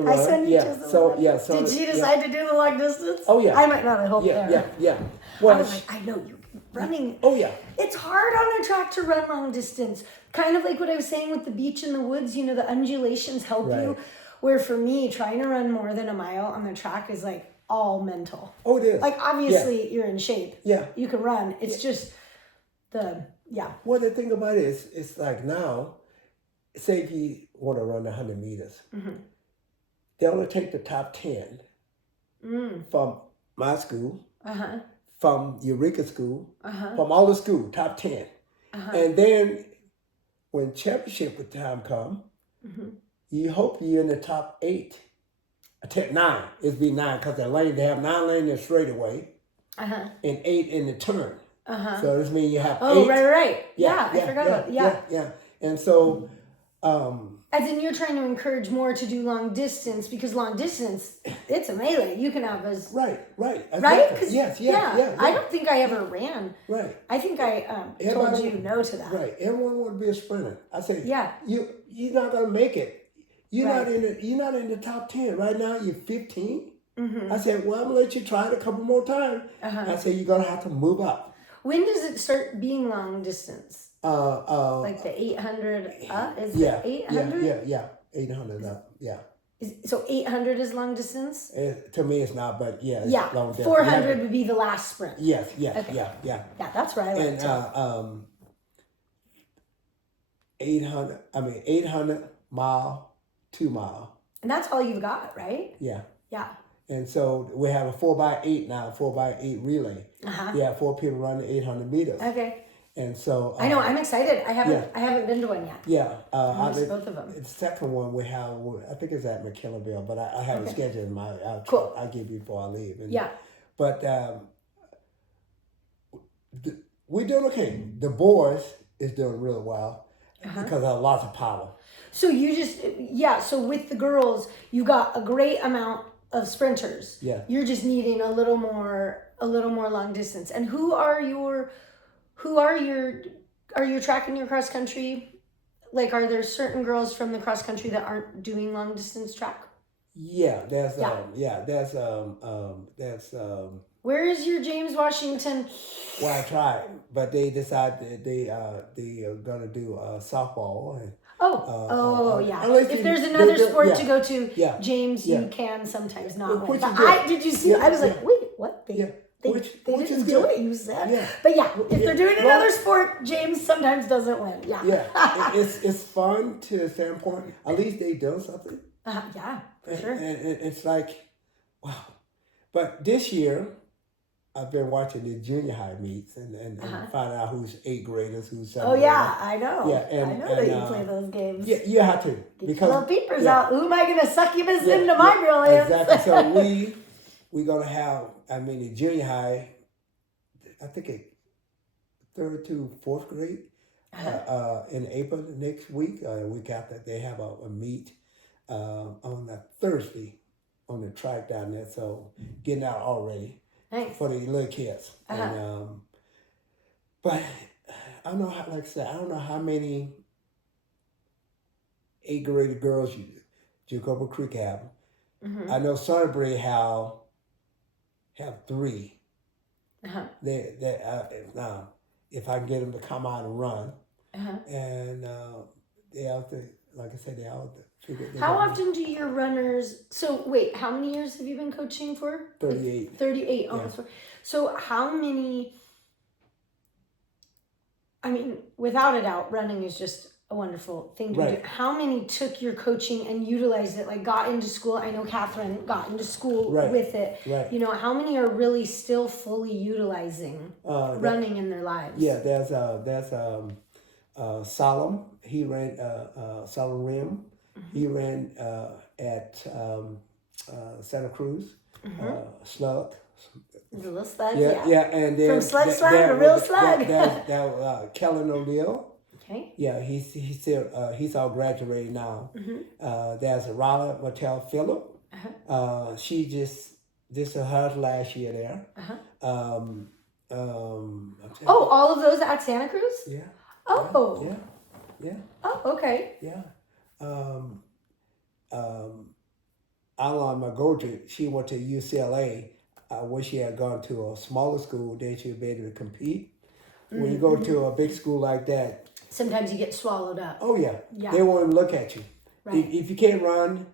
run? Hi, Sonia. Yeah. Did she decide to do the long distance? Oh yeah. I might not have helped there. Yeah. Well, I was like, I know you running. Oh yeah. It's hard on a track to run long distance. Kind of like what I was saying with the beach in the woods. The undulations help you. Where for me, trying to run more than a mile on the track is like all mental. Oh, it is. Like obviously you're in shape. Yeah. You can run. It's just Well, the thing about it is, it's like now, say if you want to run 100 meters, they only take the top 10 from my school, from Eureka School, from all the school, top 10. And then when championship time come, you hope you're in the top 8. 9. It'd be 9 because they have 9 lanes in straightaway and 8 in the turn. So this means you have 8. Oh, right. Yeah, I forgot about that. Yeah. And so... as in you're trying to encourage more to do long distance because long distance, it's a melee. You can have as... Right. Exactly. Right? Yeah. I don't think I ever ran. Right. I think I told you no to that. Right. Everyone want to be a sprinter. I say, yeah. You're not going to make it. You're not in the top 10. Right now, you're 15. I said, well, I'm going to let you try it a couple more times. I said, you're going to have to move up. When does it start being long distance? Like the 800 up? Is it 800? Yeah, 800 up, yeah. So 800 is long distance? To me, it's not, but yeah. It's Yeah, long distance. 400 would be the last sprint. Yes, Okay. yeah. Yeah, that's what I like And 800 mile, 2 mile. And that's all you've got, right? Yeah. Yeah. And so we have a 4x8 now, 4x8 relay. Yeah, 4 people running 800 meters. Okay. And so I know, I'm excited. I haven't been to one yet. Yeah, I missed both of them. The second one we have, I think it's at McKellarville, but I have it scheduled in my. I'll give you before I leave. And, yeah. But we're doing okay. The boys is doing really well because of lots of power. So you so with the girls, you got a great amount of sprinters. Yeah. You're just needing a little more long distance. And are you tracking your cross country? Like, are there certain girls from the cross country that aren't doing long distance track? Yeah, there's Where is your James Washington? Well, I tried, but they decided they are gonna do softball. And, yeah. If there's another sport to go to, James, you can sometimes not win. But did you see? I was like, wait, what? They didn't do what you said. Yeah. But if they're doing another sport, James sometimes doesn't win. Yeah. Yeah. It's fun to a certain point. At least they do something. Yeah, for sure. And it's like, wow. But this year, I've been watching the junior high meets and find out who's 8th graders, who's 7th graders. I know. Yeah, I know that you play those games. Yeah, you have to. Get your little peepers out. Who am I going to succubus into my brilliance? Exactly. So we're going to have, the junior high, I think 3rd to 4th grade in April next week. Week after, they have a meet on a Thursday on the track down there. So getting out already. Nice. For the little kids. And, but I don't know how, like I said, I don't know how many 8th grade girls Jacoba Creek have. I know Sunbury have 3. If I can get them to come out and run. And they out there, like I said, they out there. How often do your runners, so wait, how many years have you been coaching for? 38. 38, almost. Yeah. So how many, without a doubt, running is just a wonderful thing to do. How many took your coaching and utilized it, like got into school? I know Catherine got into school with it. Right. How many are really still fully utilizing running in their lives? Yeah, there's Solemn. He ran Solemn Rim. He ran at Santa Cruz, Slug. The little slug, yeah. And then from slug to real slug. Kellen O'Neill. Okay. Yeah, he's all graduated now. There's Raleigh Mattel Phillip. She just this is her last year there. All of those at Santa Cruz? Yeah. Oh. Yeah. Oh, okay. Yeah. Alon Magodri, she went to UCLA. I wish she had gone to a smaller school, then she'd be able to compete. When you go to a big school like that, sometimes you get swallowed up. Oh yeah. They won't even look at you. Right. If you can't run,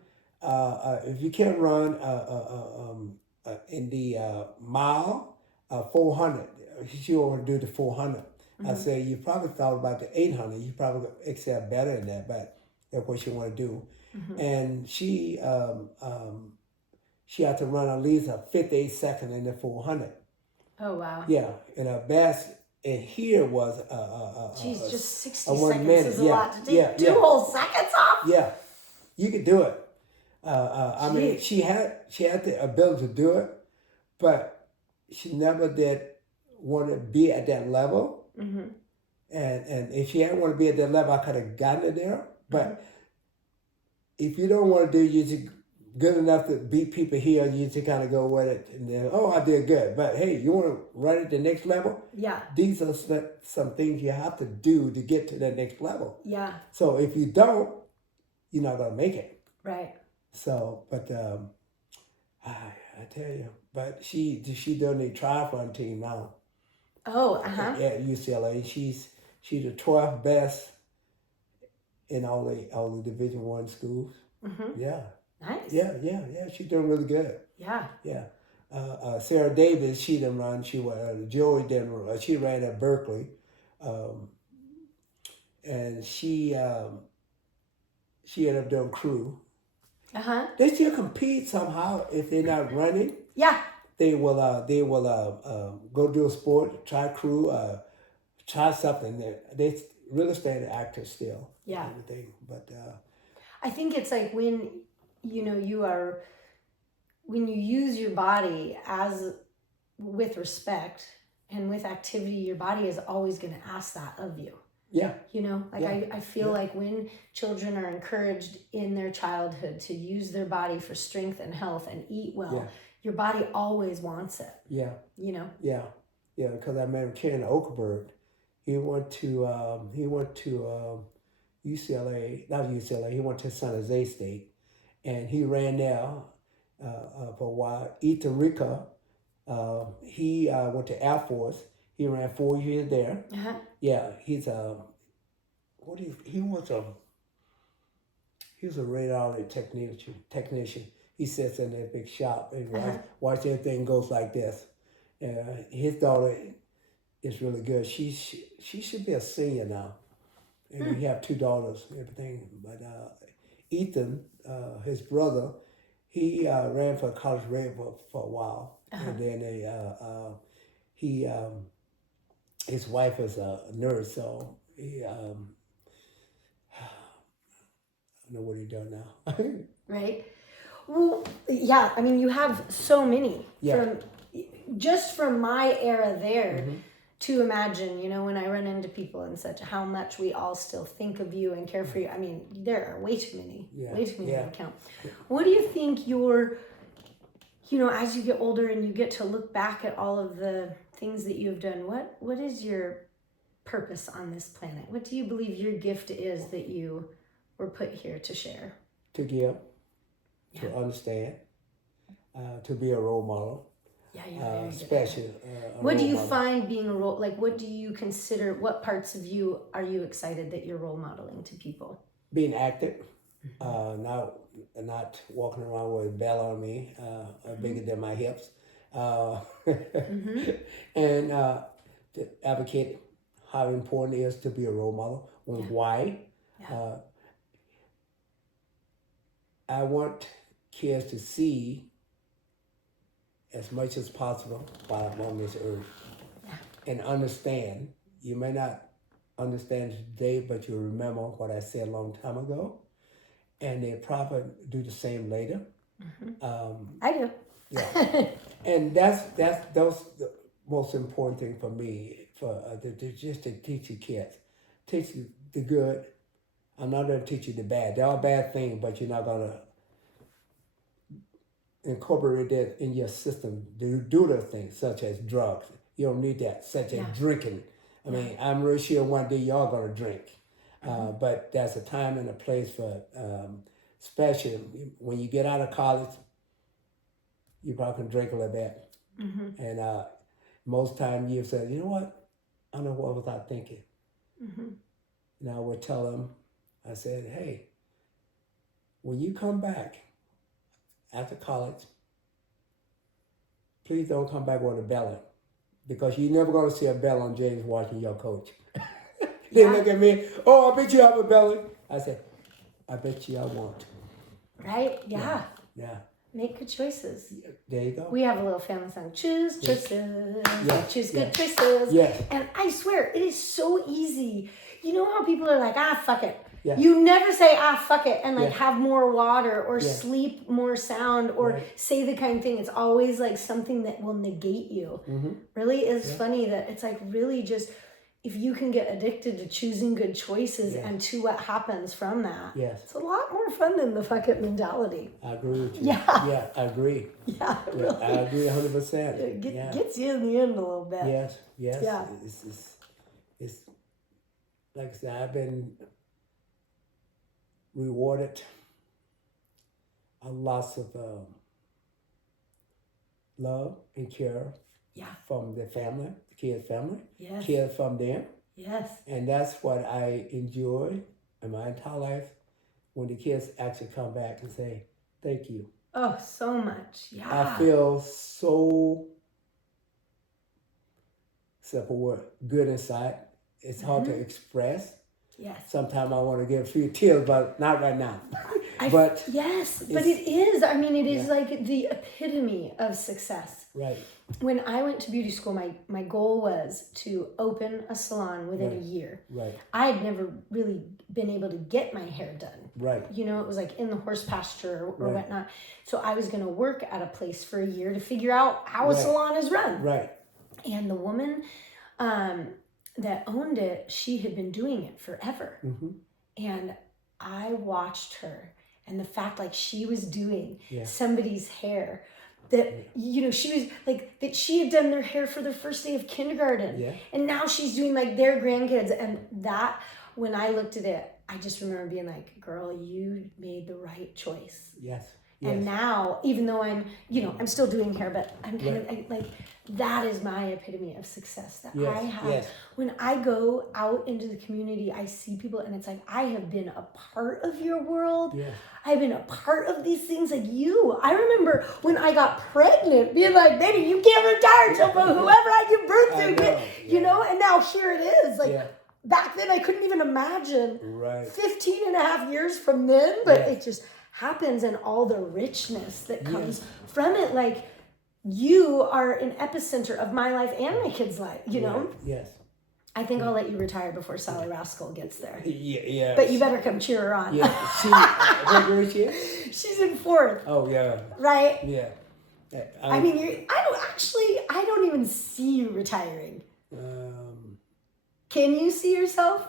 in the mile, 400, she want to do the 400. I say you probably thought about the 800. You probably excel better than that, but that's what she want to do. And she had to run at least a 58 second in the 400. Oh wow. Yeah, and her best in here was Jeez, just 60 1 seconds minute. is a lot to take 2 whole seconds off. Yeah, you could do it. She had the ability to do it, but she never did want to be at that level. And if she hadn't want to be at that level, I could have gotten her there. But if you don't want to do, you're just good enough to beat people here, you just kind of go with it. And then, I did good. But hey, you want to run at the next level? Yeah. These are some things you have to do to get to that next level. Yeah. So if you don't, you're not going to make it. Right. So, but I tell you, but she doing the triathlon team now. Oh, at UCLA, she's the 12th best in all the Division I schools. Yeah, Nice. Yeah. She's doing really good. Yeah. Yeah. Sarah Davis, she didn't run. She Joey didn't run. She ran at Berkeley, and she ended up doing crew. They still compete somehow if they're not running. Yeah. They will go do a sport, try crew, try something. They really stay an actor still. Yeah. Everything, but I think it's like when when you use your body as with respect and with activity, your body is always going to ask that of you. Yeah. I feel like when children are encouraged in their childhood to use their body for strength and health and eat well, your body always wants it. Yeah. Yeah. Because I remember Ken Okerberg. He went to UCLA, not UCLA. He went to San Jose State, and he ran there for a while. Ethan Rica, he went to Air Force. He ran 4 years there. Yeah, he was a radar technician. He sits in that big shop and watch everything goes like this. His daughter is really good. She should be a senior now. And we have 2 daughters, everything. But Ethan, his brother, he ran for college radio for a while. And then his wife is a nurse, so he I don't know what he does now. Right. Well, yeah. I mean, you have so many from my era there. To imagine, when I run into people and such, how much we all still think of you and care for you. I mean, there are way too many to count. What do you think as you get older and you get to look back at all of the things that you have done, what is your purpose on this planet? What do you believe your gift is that you were put here to share? To give, to understand, to be a role model. Yeah, you're very special. What do you find being a role? Like, what do you consider? What parts of you are you excited that you're role modeling to people? Being active, not walking around with a bell on me, bigger than my hips, and to advocate how important it is to be a role model. Why? I want kids to see as much as possible while I'm on this earth and understand. You may not understand today, but you'll remember what I said a long time ago, and they'll probably do the same later. I do. Yeah, and that's the most important thing for me, just to teach you kids, teach you the good. I'm not going to teach you the bad. They're all bad things, but you're not going to incorporate that in your system. Do the things such as drugs. You don't need that, such as drinking. I mean, I'm really sure one day y'all gonna drink, but there's a time and a place for, especially when you get out of college, you probably can drink a little bit, and most time you say, you know what, I don't know what was I thinking. And I would tell them, I said, hey, when you come back after college, please don't come back with a belly, because you're never going to see a belly on James Washington, your coach. They look at me, oh, I bet you have a belly. I said, I bet you I won't. Right? Yeah. Make good choices. There you go. We have a little family song. Choose choices. Choose good choices. Yes. And I swear, it is so easy. You know how people are like, fuck it. Yeah. You never say, fuck it, and have more water or sleep more sound or say the kind thing. It's always like something that will negate you. Really is funny that it's like really just, if you can get addicted to choosing good choices and to what happens from that, it's a lot more fun than the fuck it mentality. I agree with you. Yeah, I agree. Really. I agree 100%. It gets you in the end a little bit. Yes. Yeah. It's like I said, I've been rewarded lots of love and care from the family, the kids' family, care from them. Yes. And that's what I enjoy in my entire life, when the kids actually come back and say, Thank you. Oh, so much. Yeah. I feel so, simple word, good inside. It's hard to express. Yes. Sometimes I want to get a few tears, but not right now. Yes, but it is. I mean, it is Yeah. like the epitome of success. Right. When I went to beauty school, my goal was to open a salon within a year. Right. I had never really been able to get my hair done. Right. You know, it was like in the horse pasture or Right. whatnot. So I was going to work at a place for a year to figure out how a salon is run. Right. And the woman that owned it, she had been doing it forever. Mm-hmm. And I watched her, and the fact like she was doing Yeah. somebody's hair that, you know, she was like, that she had done their hair for their first day of kindergarten. Yeah. And now she's doing like their grandkids. And that, when I looked at it, I just remember being like, girl, you made the right choice. Yes. And now, even though I'm, you know, I'm still doing hair, but I'm kind of like, that is my epitome of success that I have. Yes. When I go out into the community, I see people and it's like, I have been a part of your world. Yes. I've been a part of these things like you. I remember when I got pregnant being like, baby, you can't retire till whoever I give birth to, you know, and now here it is. Like back then I couldn't even imagine 15 and a half years from then, but it just happens, and all the richness that comes from it. Like, you are an epicenter of my life and my kids' life, you know? Yes. I think I'll let you retire before Sally Rascal gets there. Yeah. But you better come cheer her on. Yeah. What grade is she? She's in 4th. Oh, yeah. Right? Yeah. I mean, I don't even see you retiring. Can you see yourself?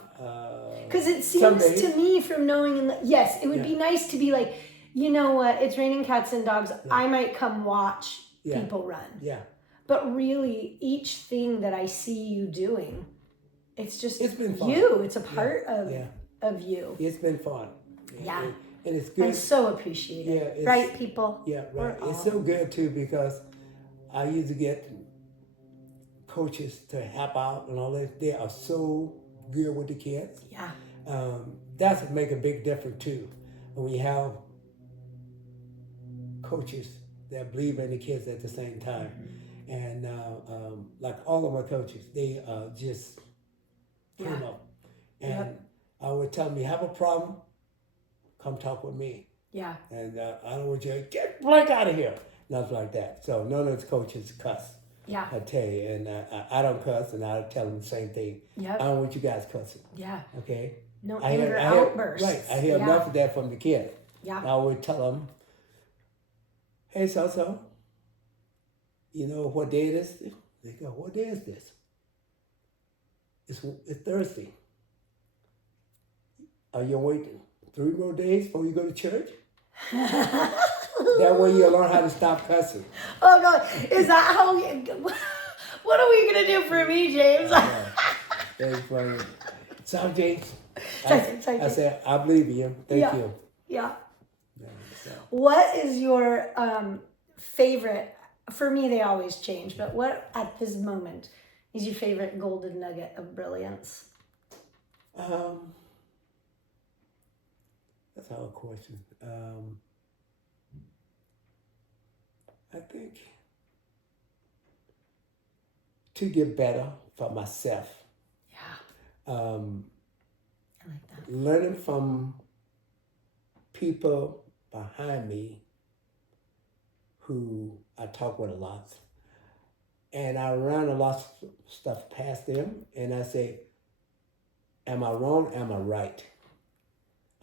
Because it seems to me from knowing, yes, it would be nice to be like, you know what, it's raining cats and dogs. I might come watch people run. Yeah. But really, each thing that I see you doing, it's been fun. It's a part of you. It's been fun. Yeah. And it's good. And so appreciated. Yeah. Right, people? Yeah, right. It's so good, too, because I used to get coaches to help out and all that. They are so good with the kids. Yeah. That's make a big difference too. When you have coaches that believe in the kids at the same time. And like all of my coaches, they just put them up. And I would tell them, you have a problem, come talk with me. Yeah. And I don't want you to get right out of here. Nothing like that. So none of the coaches cuss. Yeah. I tell you, and I don't cuss, and I tell them the same thing. Yep. I don't want you guys cussing. Yeah. Okay? No anger outbursts. Right. I hear enough of that from the kids. Yeah. I would tell them, hey, so, you know what day it is? They go, what day is this? It's Thursday. Are you waiting 3 more days before you go to church? That way you'll learn how to stop cussing. Oh, God. Is that how what are we going to do for me, James? That's funny. So, James, I said, I believe in you. Thank you. Yeah. What is your favorite, for me they always change, but what at this moment is your favorite golden nugget of brilliance? That's a hard question. I think to get better for myself. Yeah. I like that. Learning from people behind me who I talk with a lot. And I run a lot of stuff past them, and I say, am I wrong? Am I right?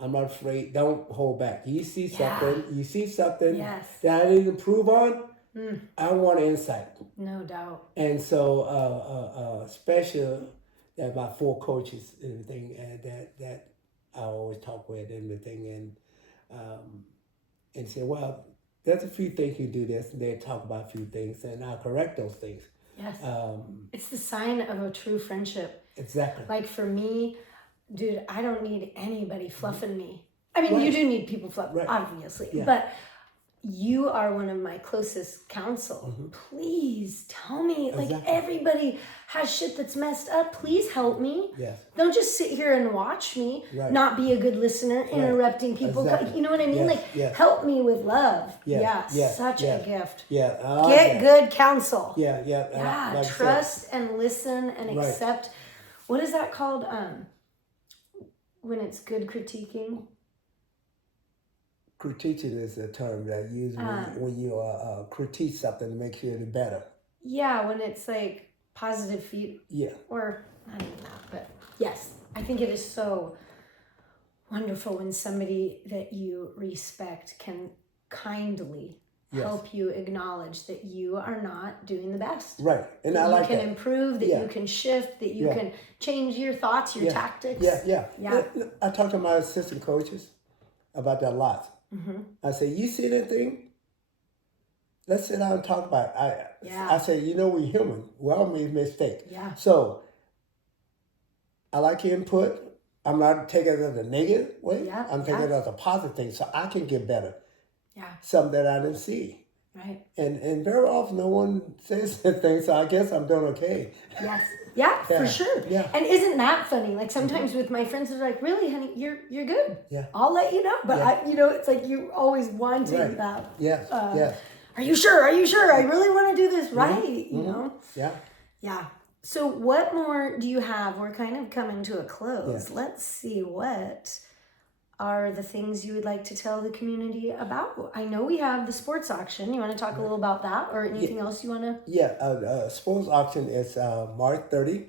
I'm not afraid. Don't hold back. You see something yes. that I need to improve on, I want insight. No doubt. And so, especially that my 4 coaches and everything, that I always talk with and everything, and say, well, there's a few things you do this, and they talk about a few things, and I'll correct those things. Yes. It's the sign of a true friendship. Exactly. Like for me, dude, I don't need anybody fluffing me. I mean, you do need people fluff, obviously. Yeah. But you are one of my closest counsel. Mm-hmm. Please tell me, Exactly. like, everybody has shit that's messed up. Please help me. Yes. Don't just sit here and watch me, Right. not be a good listener, interrupting people. Exactly. You know what I mean? Yes. Like, Yes. help me with love. Yes. Yeah, Yes. such Yes. a gift. Yeah. I like Get that. good counsel. Yeah. Yeah. Yeah, Like I said, trust and listen and Right. accept. What is that called? When it's good critiquing? critiquing is a term that you use when you critique something to make sure it's better. Yeah, when it's like positive feedback. Yeah. Or, I don't know, but yes, I think it is so wonderful when somebody that you respect can kindly help you acknowledge that you are not doing the best. Right. And that I like you that. can improve, that you can shift, that you can change your thoughts, your tactics. Yeah. Yeah. I talk to my assistant coaches about that a lot. Mm-hmm. I say, you see that thing? Let's sit down and talk about it. I say, we're human. We all make mistakes. Yeah. So I like your input. I'm not taking it as a negative way. Yeah. I'm taking it as a positive thing so I can get better. Yeah. Something that I didn't see. Right. And very often no one says that thing, so I guess I'm doing okay. Yes. Yeah, for sure. Yeah. And isn't that funny? Like sometimes with my friends, they're like, "Really, honey, you're good. Yeah. I'll let you know." But it's like you always wanting Right. that. Yes. Yes. Are you sure? Are you sure? I really want to do this right. You know. Yeah. Yeah. So what more do you have? We're kind of coming to a close. Yes. Let's see, what are the things you would like to tell the community about? I know we have the sports auction. You want to talk a little about that, or anything else you want to? Yeah, sports auction is March 30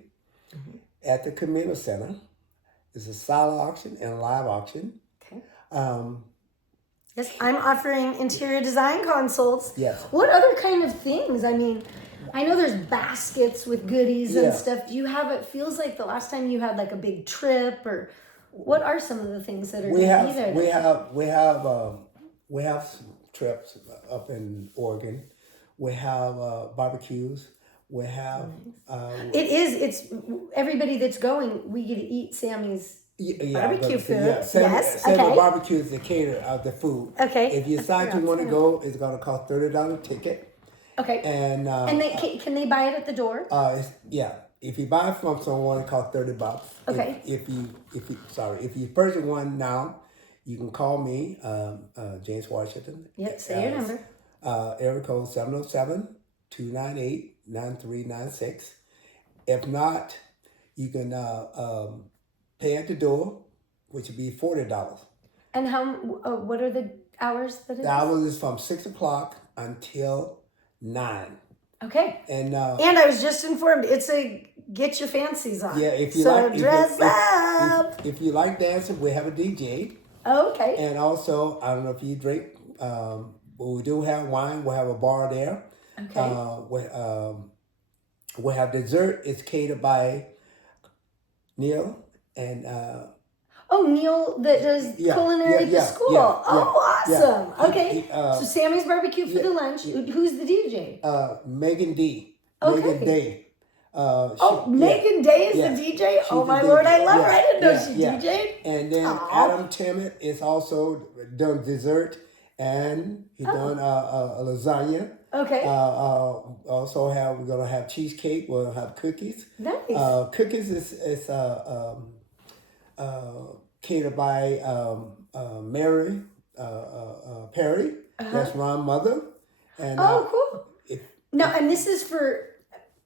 at the Community Center. It's a silent auction and a live auction. Okay. Yes, I'm offering interior design consults. Yes. What other kind of things? I mean, I know there's baskets with goodies and stuff. Do you have, it feels like the last time you had like a big trip, or what are some of the things that are going to be there? We have trips up in Oregon. We have barbecues. We have it's everybody that's going, we get to eat Sammy's barbecue food. Sammy Barbecue is the cater of the food. Okay. If you decide you want to go, it's going to cost $30 ticket. Okay. And can they buy it at the door? If you buy it from someone, it costs $30. Okay. If you purchase one now, you can call me, James Washington. Yep. Say your number. Area code 707-298-9396. If not, you can pay at the door, which would be $40. And what are the hours that it is? The hours is from 6 o'clock until 9. Okay. And I was just informed it's a get your fancies on. Yeah, if you dress up. If you like dancing, we have a DJ. Okay. And also, I don't know if you drink, but we do have wine. We have a bar there. Okay. We have dessert. It's catered by Neil and. Neil that does culinary at the school. Awesome. Okay. So Sammy's Barbecue for the lunch. Who's the DJ? Megan D. Okay. Megan Day. Megan Day is the DJ? Oh my Lord, I love her. I didn't know she DJ'd. And then Adam Timmett is also done dessert, and he done a lasagna. Okay. Also we're gonna have cheesecake. We'll have cookies. Nice. Cookies is catered by Mary Perry. That's my mother. And cool. And this is for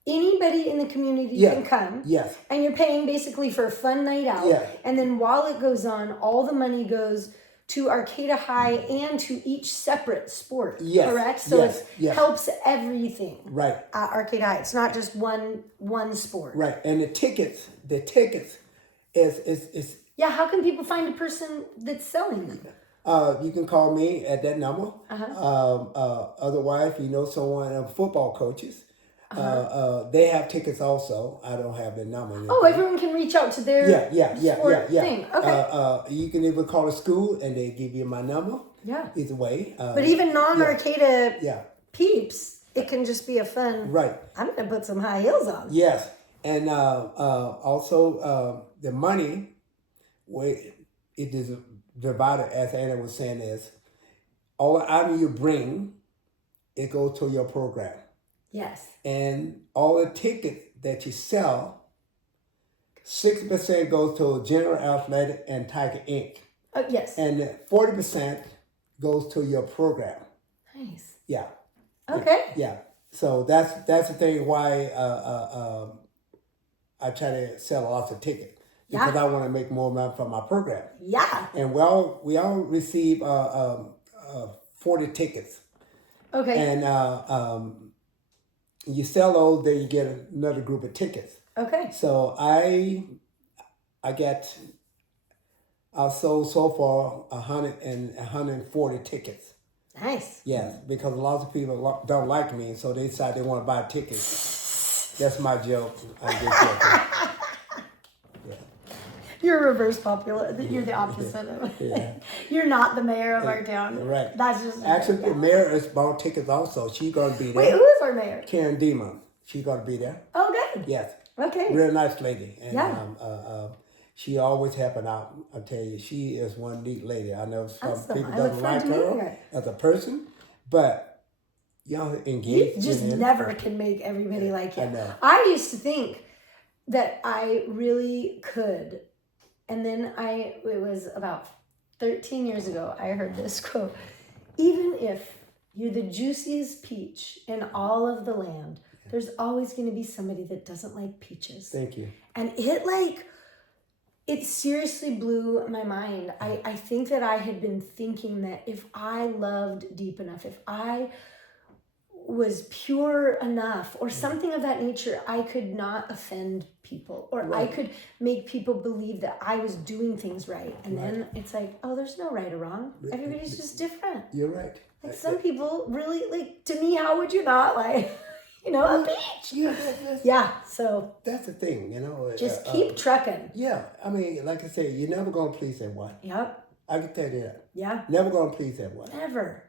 anybody in the community can come. Yes. And you're paying basically for a fun night out. Yeah. And then while it goes on, all the money goes to Arcata High and to each separate sport. Yes. Correct? So it helps everything. Right. At Arcata High. It's not just one sport. Right. And the tickets is how can people find a person that's selling them? You can call me at that number. Otherwise, if you know someone, football coaches, they have tickets also. I don't have the number. Everyone can reach out to their sport thing. Okay. You can even call the school and they give you my number. Yeah. Either way. But even non-Arcata peeps, it can just be a fun. Right. I'm going to put some high heels on. Yes. And also the money, it is divided, as Anna was saying, is all the item you bring, it goes to your program. Yes. And all the tickets that you sell, 60% goes to General Athletic and Tiger Inc. Oh, yes. And 40% goes to your program. Nice. Yeah. Okay. Yeah. So that's the thing why I try to sell lots of tickets. Because I want to make more money from my program. Yeah. And we all receive 40 tickets. Okay. And you sell those, then you get another group of tickets. Okay. So I sold so far 140 tickets. Nice. Yes, because lots of people don't like me, so they decide they want to buy tickets. That's my joke. I get joking. Yeah. You're reverse popular. You're the opposite of it. You're not the mayor of our town. Right. That's just actually the mayor has bought tickets also. She's gonna be there. Wait, who is our mayor? Karen Demon. She's gonna be there. Oh, good. Yes. Okay. Real nice lady. And Yeah. she always helping out. I tell you, she is one neat lady. I know some Awesome. people I doesn't look like forward to meeting her her. as a person, but y'all You engage. just never can make everybody like you. I know. I used to think that I really could. And then it was about 13 years ago, I heard this quote. Even if you're the juiciest peach in all of the land, there's always going to be somebody that doesn't like peaches. Thank you. And it seriously blew my mind. I think that I had been thinking that if I loved deep enough, if I was pure enough or something of that nature, I could not offend people, or Right. I could make people believe that I was doing things right. And then it's like, oh, there's no right or wrong. Everybody's just different. You're right. Like some people really, like, to me, how would you not like, a peach? Yeah, so That's the thing, just keep trucking. Yeah, I mean, like I said, you're never gonna please everyone. Yep. I can tell you that. Yeah. Never gonna please everyone. Never.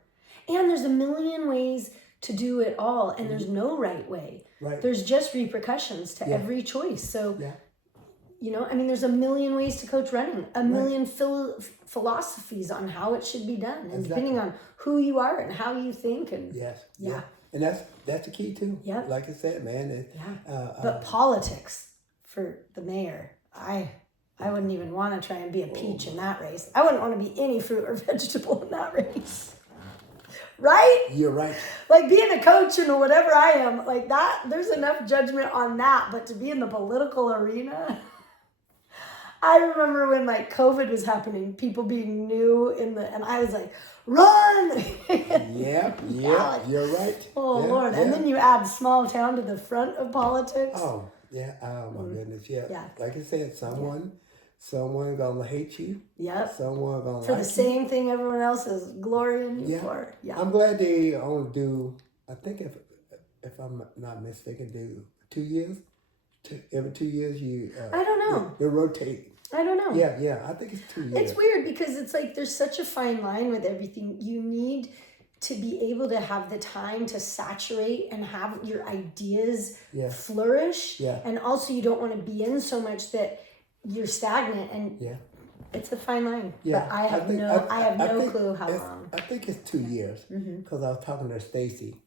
And there's a million ways to do it all, and there's no right way. Right. There's just repercussions to every choice. So, Yeah. there's a million ways to coach running, a million philosophies on how it should be done, and depending on who you are and how you think. And Yes. yeah. And that's the key too. Yeah. Like I said, man. But politics for the mayor, I wouldn't even want to try and be a peach in that race. I wouldn't want to be any fruit or vegetable in that race. Right? You're right. Like being a coach and whatever I am, like that, there's enough judgment on that. But to be in the political arena, I remember when like COVID was happening, people being new and I was like, run! Yeah, you're right. Oh, yeah, Lord. Yeah. And then you add small town to the front of politics. Oh, yeah. Oh, my goodness. Yeah. Yeah. Like I said, someone gonna hate you. Yep. Someone gonna For like the same thing everyone else is glorying you Yeah. for. Yeah. I'm glad they only do, I think if I'm not mistaken, do 2 years. Every 2 years you... I don't know. They rotate. I don't know. Yeah. I think it's 2 years. It's weird because it's like there's such a fine line with everything. You need to be able to have the time to saturate and have your ideas flourish. Yeah. And also you don't want to be in so much that you're stagnant, and it's a fine line. Yeah. But I have no clue how long. I think it's 2 years because I was talking to Stacy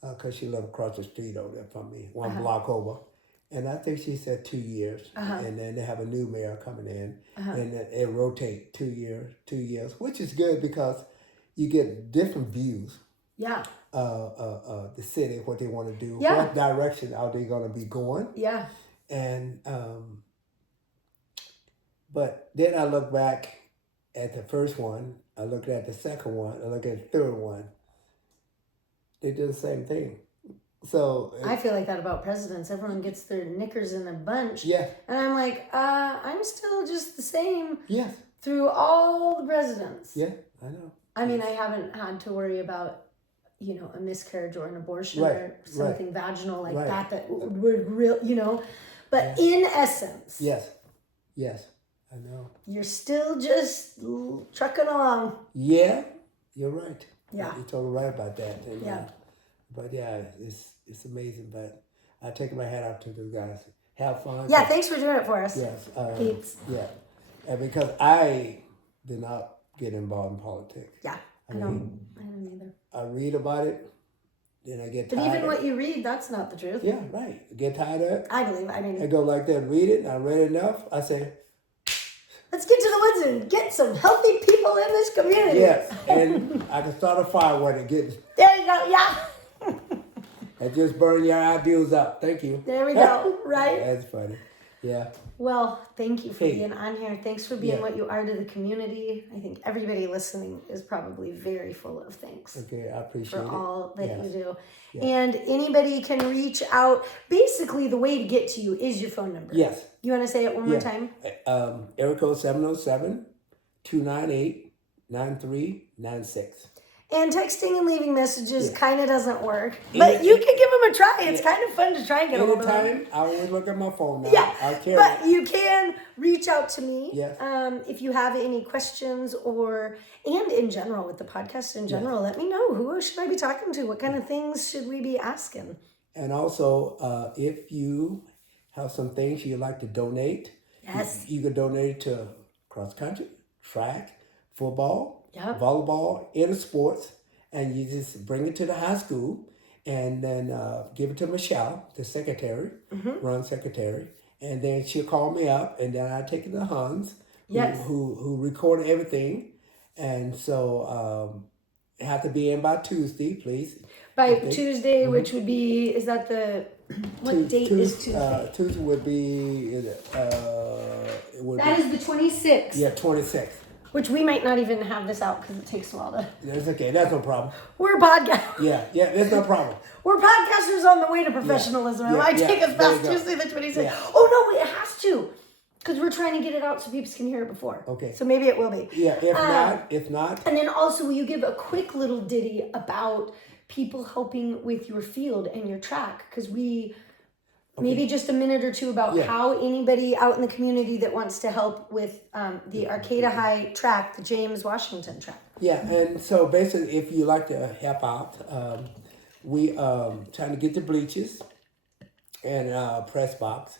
because she lived across the street over there from me, one block over. And I think she said 2 years, and then they have a new mayor coming in, and it rotate 2 years, which is good because you get different views. Yeah. The city, what they want to do, Yeah. what direction are they going to be going, Yeah. and but then I look back at the first one, I look at the second one, I look at the third one. They do the same thing. So I feel like that about presidents. Everyone gets their knickers in a bunch. Yeah. And I'm like, I'm still just the same Yes. through all the presidents. Yeah, I know. I mean, I haven't had to worry about, a miscarriage or an abortion or something vaginal like that would real, but in essence. Yes, I know. You're still just trucking along. Yeah, you're right. Yeah. You're totally right about that. And, Yeah. But yeah, it's amazing. But I take my hat off to those guys. Have fun. Yeah, thanks for doing it for us. Yes. Peeps. Yeah. And because I did not get involved in politics. Yeah. I don't either. I read about it, then I get But tired. even what you read, that's not the truth. Yeah, right. I get tired of it. I believe. I mean, I go like that, read it, and I read enough. I say, let's get to the woods and get some healthy people in this community. yes, and I can start a fire when it gets. There you go. Yeah. And just burn your ideals up. Thank you. There we go. Right. That's funny. Yeah. Well, thank you for being on here. Thanks for being Yeah. what you are to the community. I think everybody listening is probably very full of thanks Okay, I appreciate for it. all that you do. Yeah. And anybody can reach out. Basically, the way to get to you is your phone number. Yes. You want to say it one more time? Area code 707-298-9396. And texting and leaving messages kind of doesn't work. But you can give them a try. It's kind of fun to try and get a hold of them. Anytime, I always look at my phone now. Yeah, I carry but it. you can reach out to me Yes. if you have any questions and in general with the podcast in general. Let me know, who should I be talking to? What kind of things should we be asking? And also, if you have some things you'd like to donate, Yes. you can donate it to cross country, track, football, Yep. volleyball, any sports, and you just bring it to the high school, and then give it to Michelle, the secretary, run secretary, and then she'll call me up, and then I take it to Hans, Yes. who recorded everything, and so it have to be in by Tuesday, please. By Tuesday, which would be, is that what date is Tuesday? Tuesday would be, it would That be, is the 26th. yeah, 26th. Which we might not even have this out because it takes a while to. That's okay. That's no problem. We're a podcast. Yeah, that's no problem. We're podcasters on the way to professionalism. It might take us there you past go. Tuesday the 26th. Yeah. Oh no, it has to, because we're trying to get it out so people can hear it before. Okay. So maybe it will be. Yeah, if not. And then also, will you give a quick little ditty about people helping with your field and your track? Because maybe just a minute or two about how anybody out in the community that wants to help with the Arcata High track, the James Washington track. Yeah, and so basically, if you like to help out, we trying to get the bleachers and press box,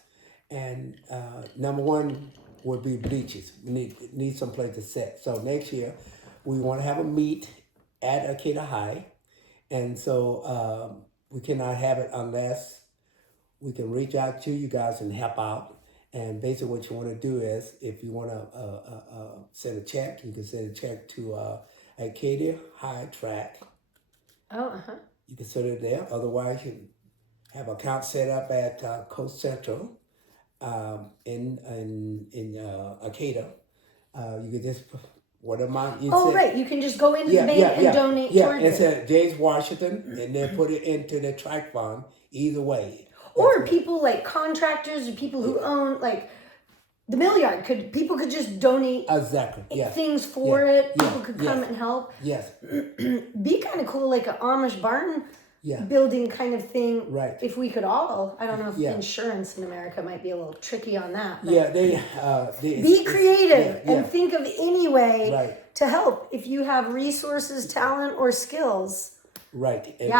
and number one would be bleachers. We need some place to sit. So next year, we want to have a meet at Arcata High, and so we cannot have it unless we can reach out to you guys and help out. And basically what you want to do is, if you want to send a check, you can send a check to Arcata High Track. Oh, uh-huh. You can send it there. Otherwise, you have an account set up at Coast Central in Arcata. You can just, what amount you Oh, right. You can just go into the bank and donate towards it's it. at James Washington, and then put it into the track fund. Either way. Or people like contractors or people who own like the mill yard. People could just donate Exactly. Yeah. things for it. Yeah. People could come and help. Yes. Be kind of cool, like an Amish barn building kind of thing. Right. If we could all, I don't know if insurance in America might be a little tricky on that. But Yeah, they be creative and think of any way Right. to help. If you have resources, talent, or skills. Right. And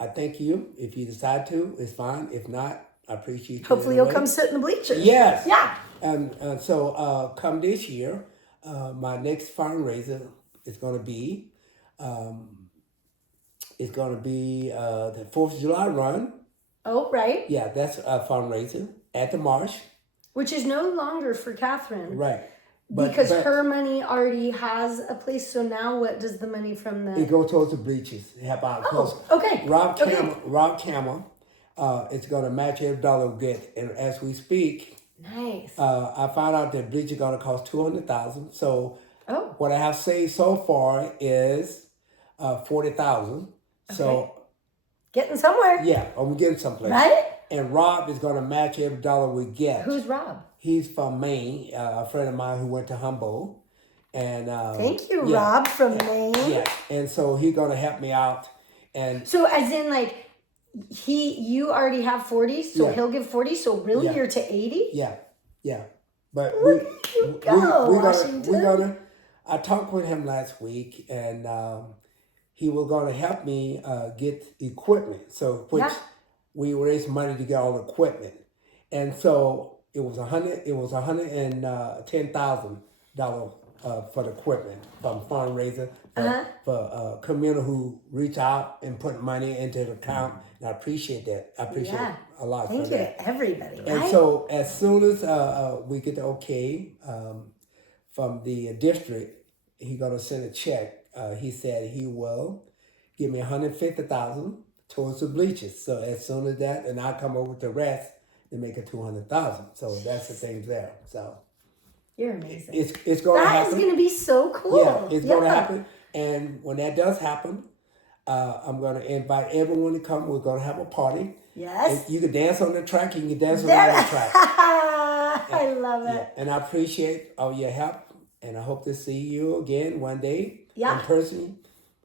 I thank you. If you decide to, it's fine. If not, I appreciate you. Hopefully you'll come sit in the bleachers. Yes. Yeah. And so come this year, my next fundraiser is going to be the 4th of July run. Oh, right. Yeah, that's a fundraiser at the marsh. Which is no longer for Catherine. Right. Because her money already has a place. So now what does the money from the... It goes towards the bleachers. Help out. Oh, okay. Rob Campbell is going to match every dollar we get. And as we speak... Nice. I found out that bleachers are going to cost $200,000. So what I have saved so far is $40,000. Okay. So... Getting somewhere. Yeah, I'm getting someplace. Right? And Rob is going to match every dollar we get. Who's Rob? He's from Maine, a friend of mine who went to Humboldt. And thank you, Rob from Maine. Yeah, and so he's going to help me out. And so as in like, you already have 40, so he'll give 40, so really you're to 80? Yeah. But we're gonna, I talked with him last week, and he was going to help me get equipment. So we raised money to get all the equipment. And so it was $110,000 for the equipment, from fundraiser, for community who reach out and put money into the account. And I appreciate that. I appreciate it a lot. Thank you to everybody. And right? so as soon as we get the okay from the district, he's gonna send a check. He said he will give me $150,000 towards the bleachers. So as soon as that, and I come over with the rest to make it $200,000. So that's the thing there. So You're amazing. it's going to happen. That is going to be so cool. Yeah, it's going to happen. And when that does happen, I'm going to invite everyone to come. We're going to have a party. Yes. And you can dance on the track. You can dance on the other track. I love it. Yeah. And I appreciate all your help. And I hope to see you again one day in person.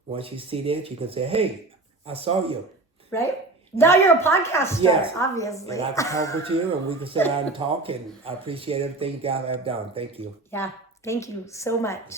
Once you see that, you can say, hey, I saw you. Right? Now you're a podcast star, Yes. obviously. And I can talk with you, and we can sit down and talk. And I appreciate everything you guys have done. Thank you. Yeah. Thank you so much.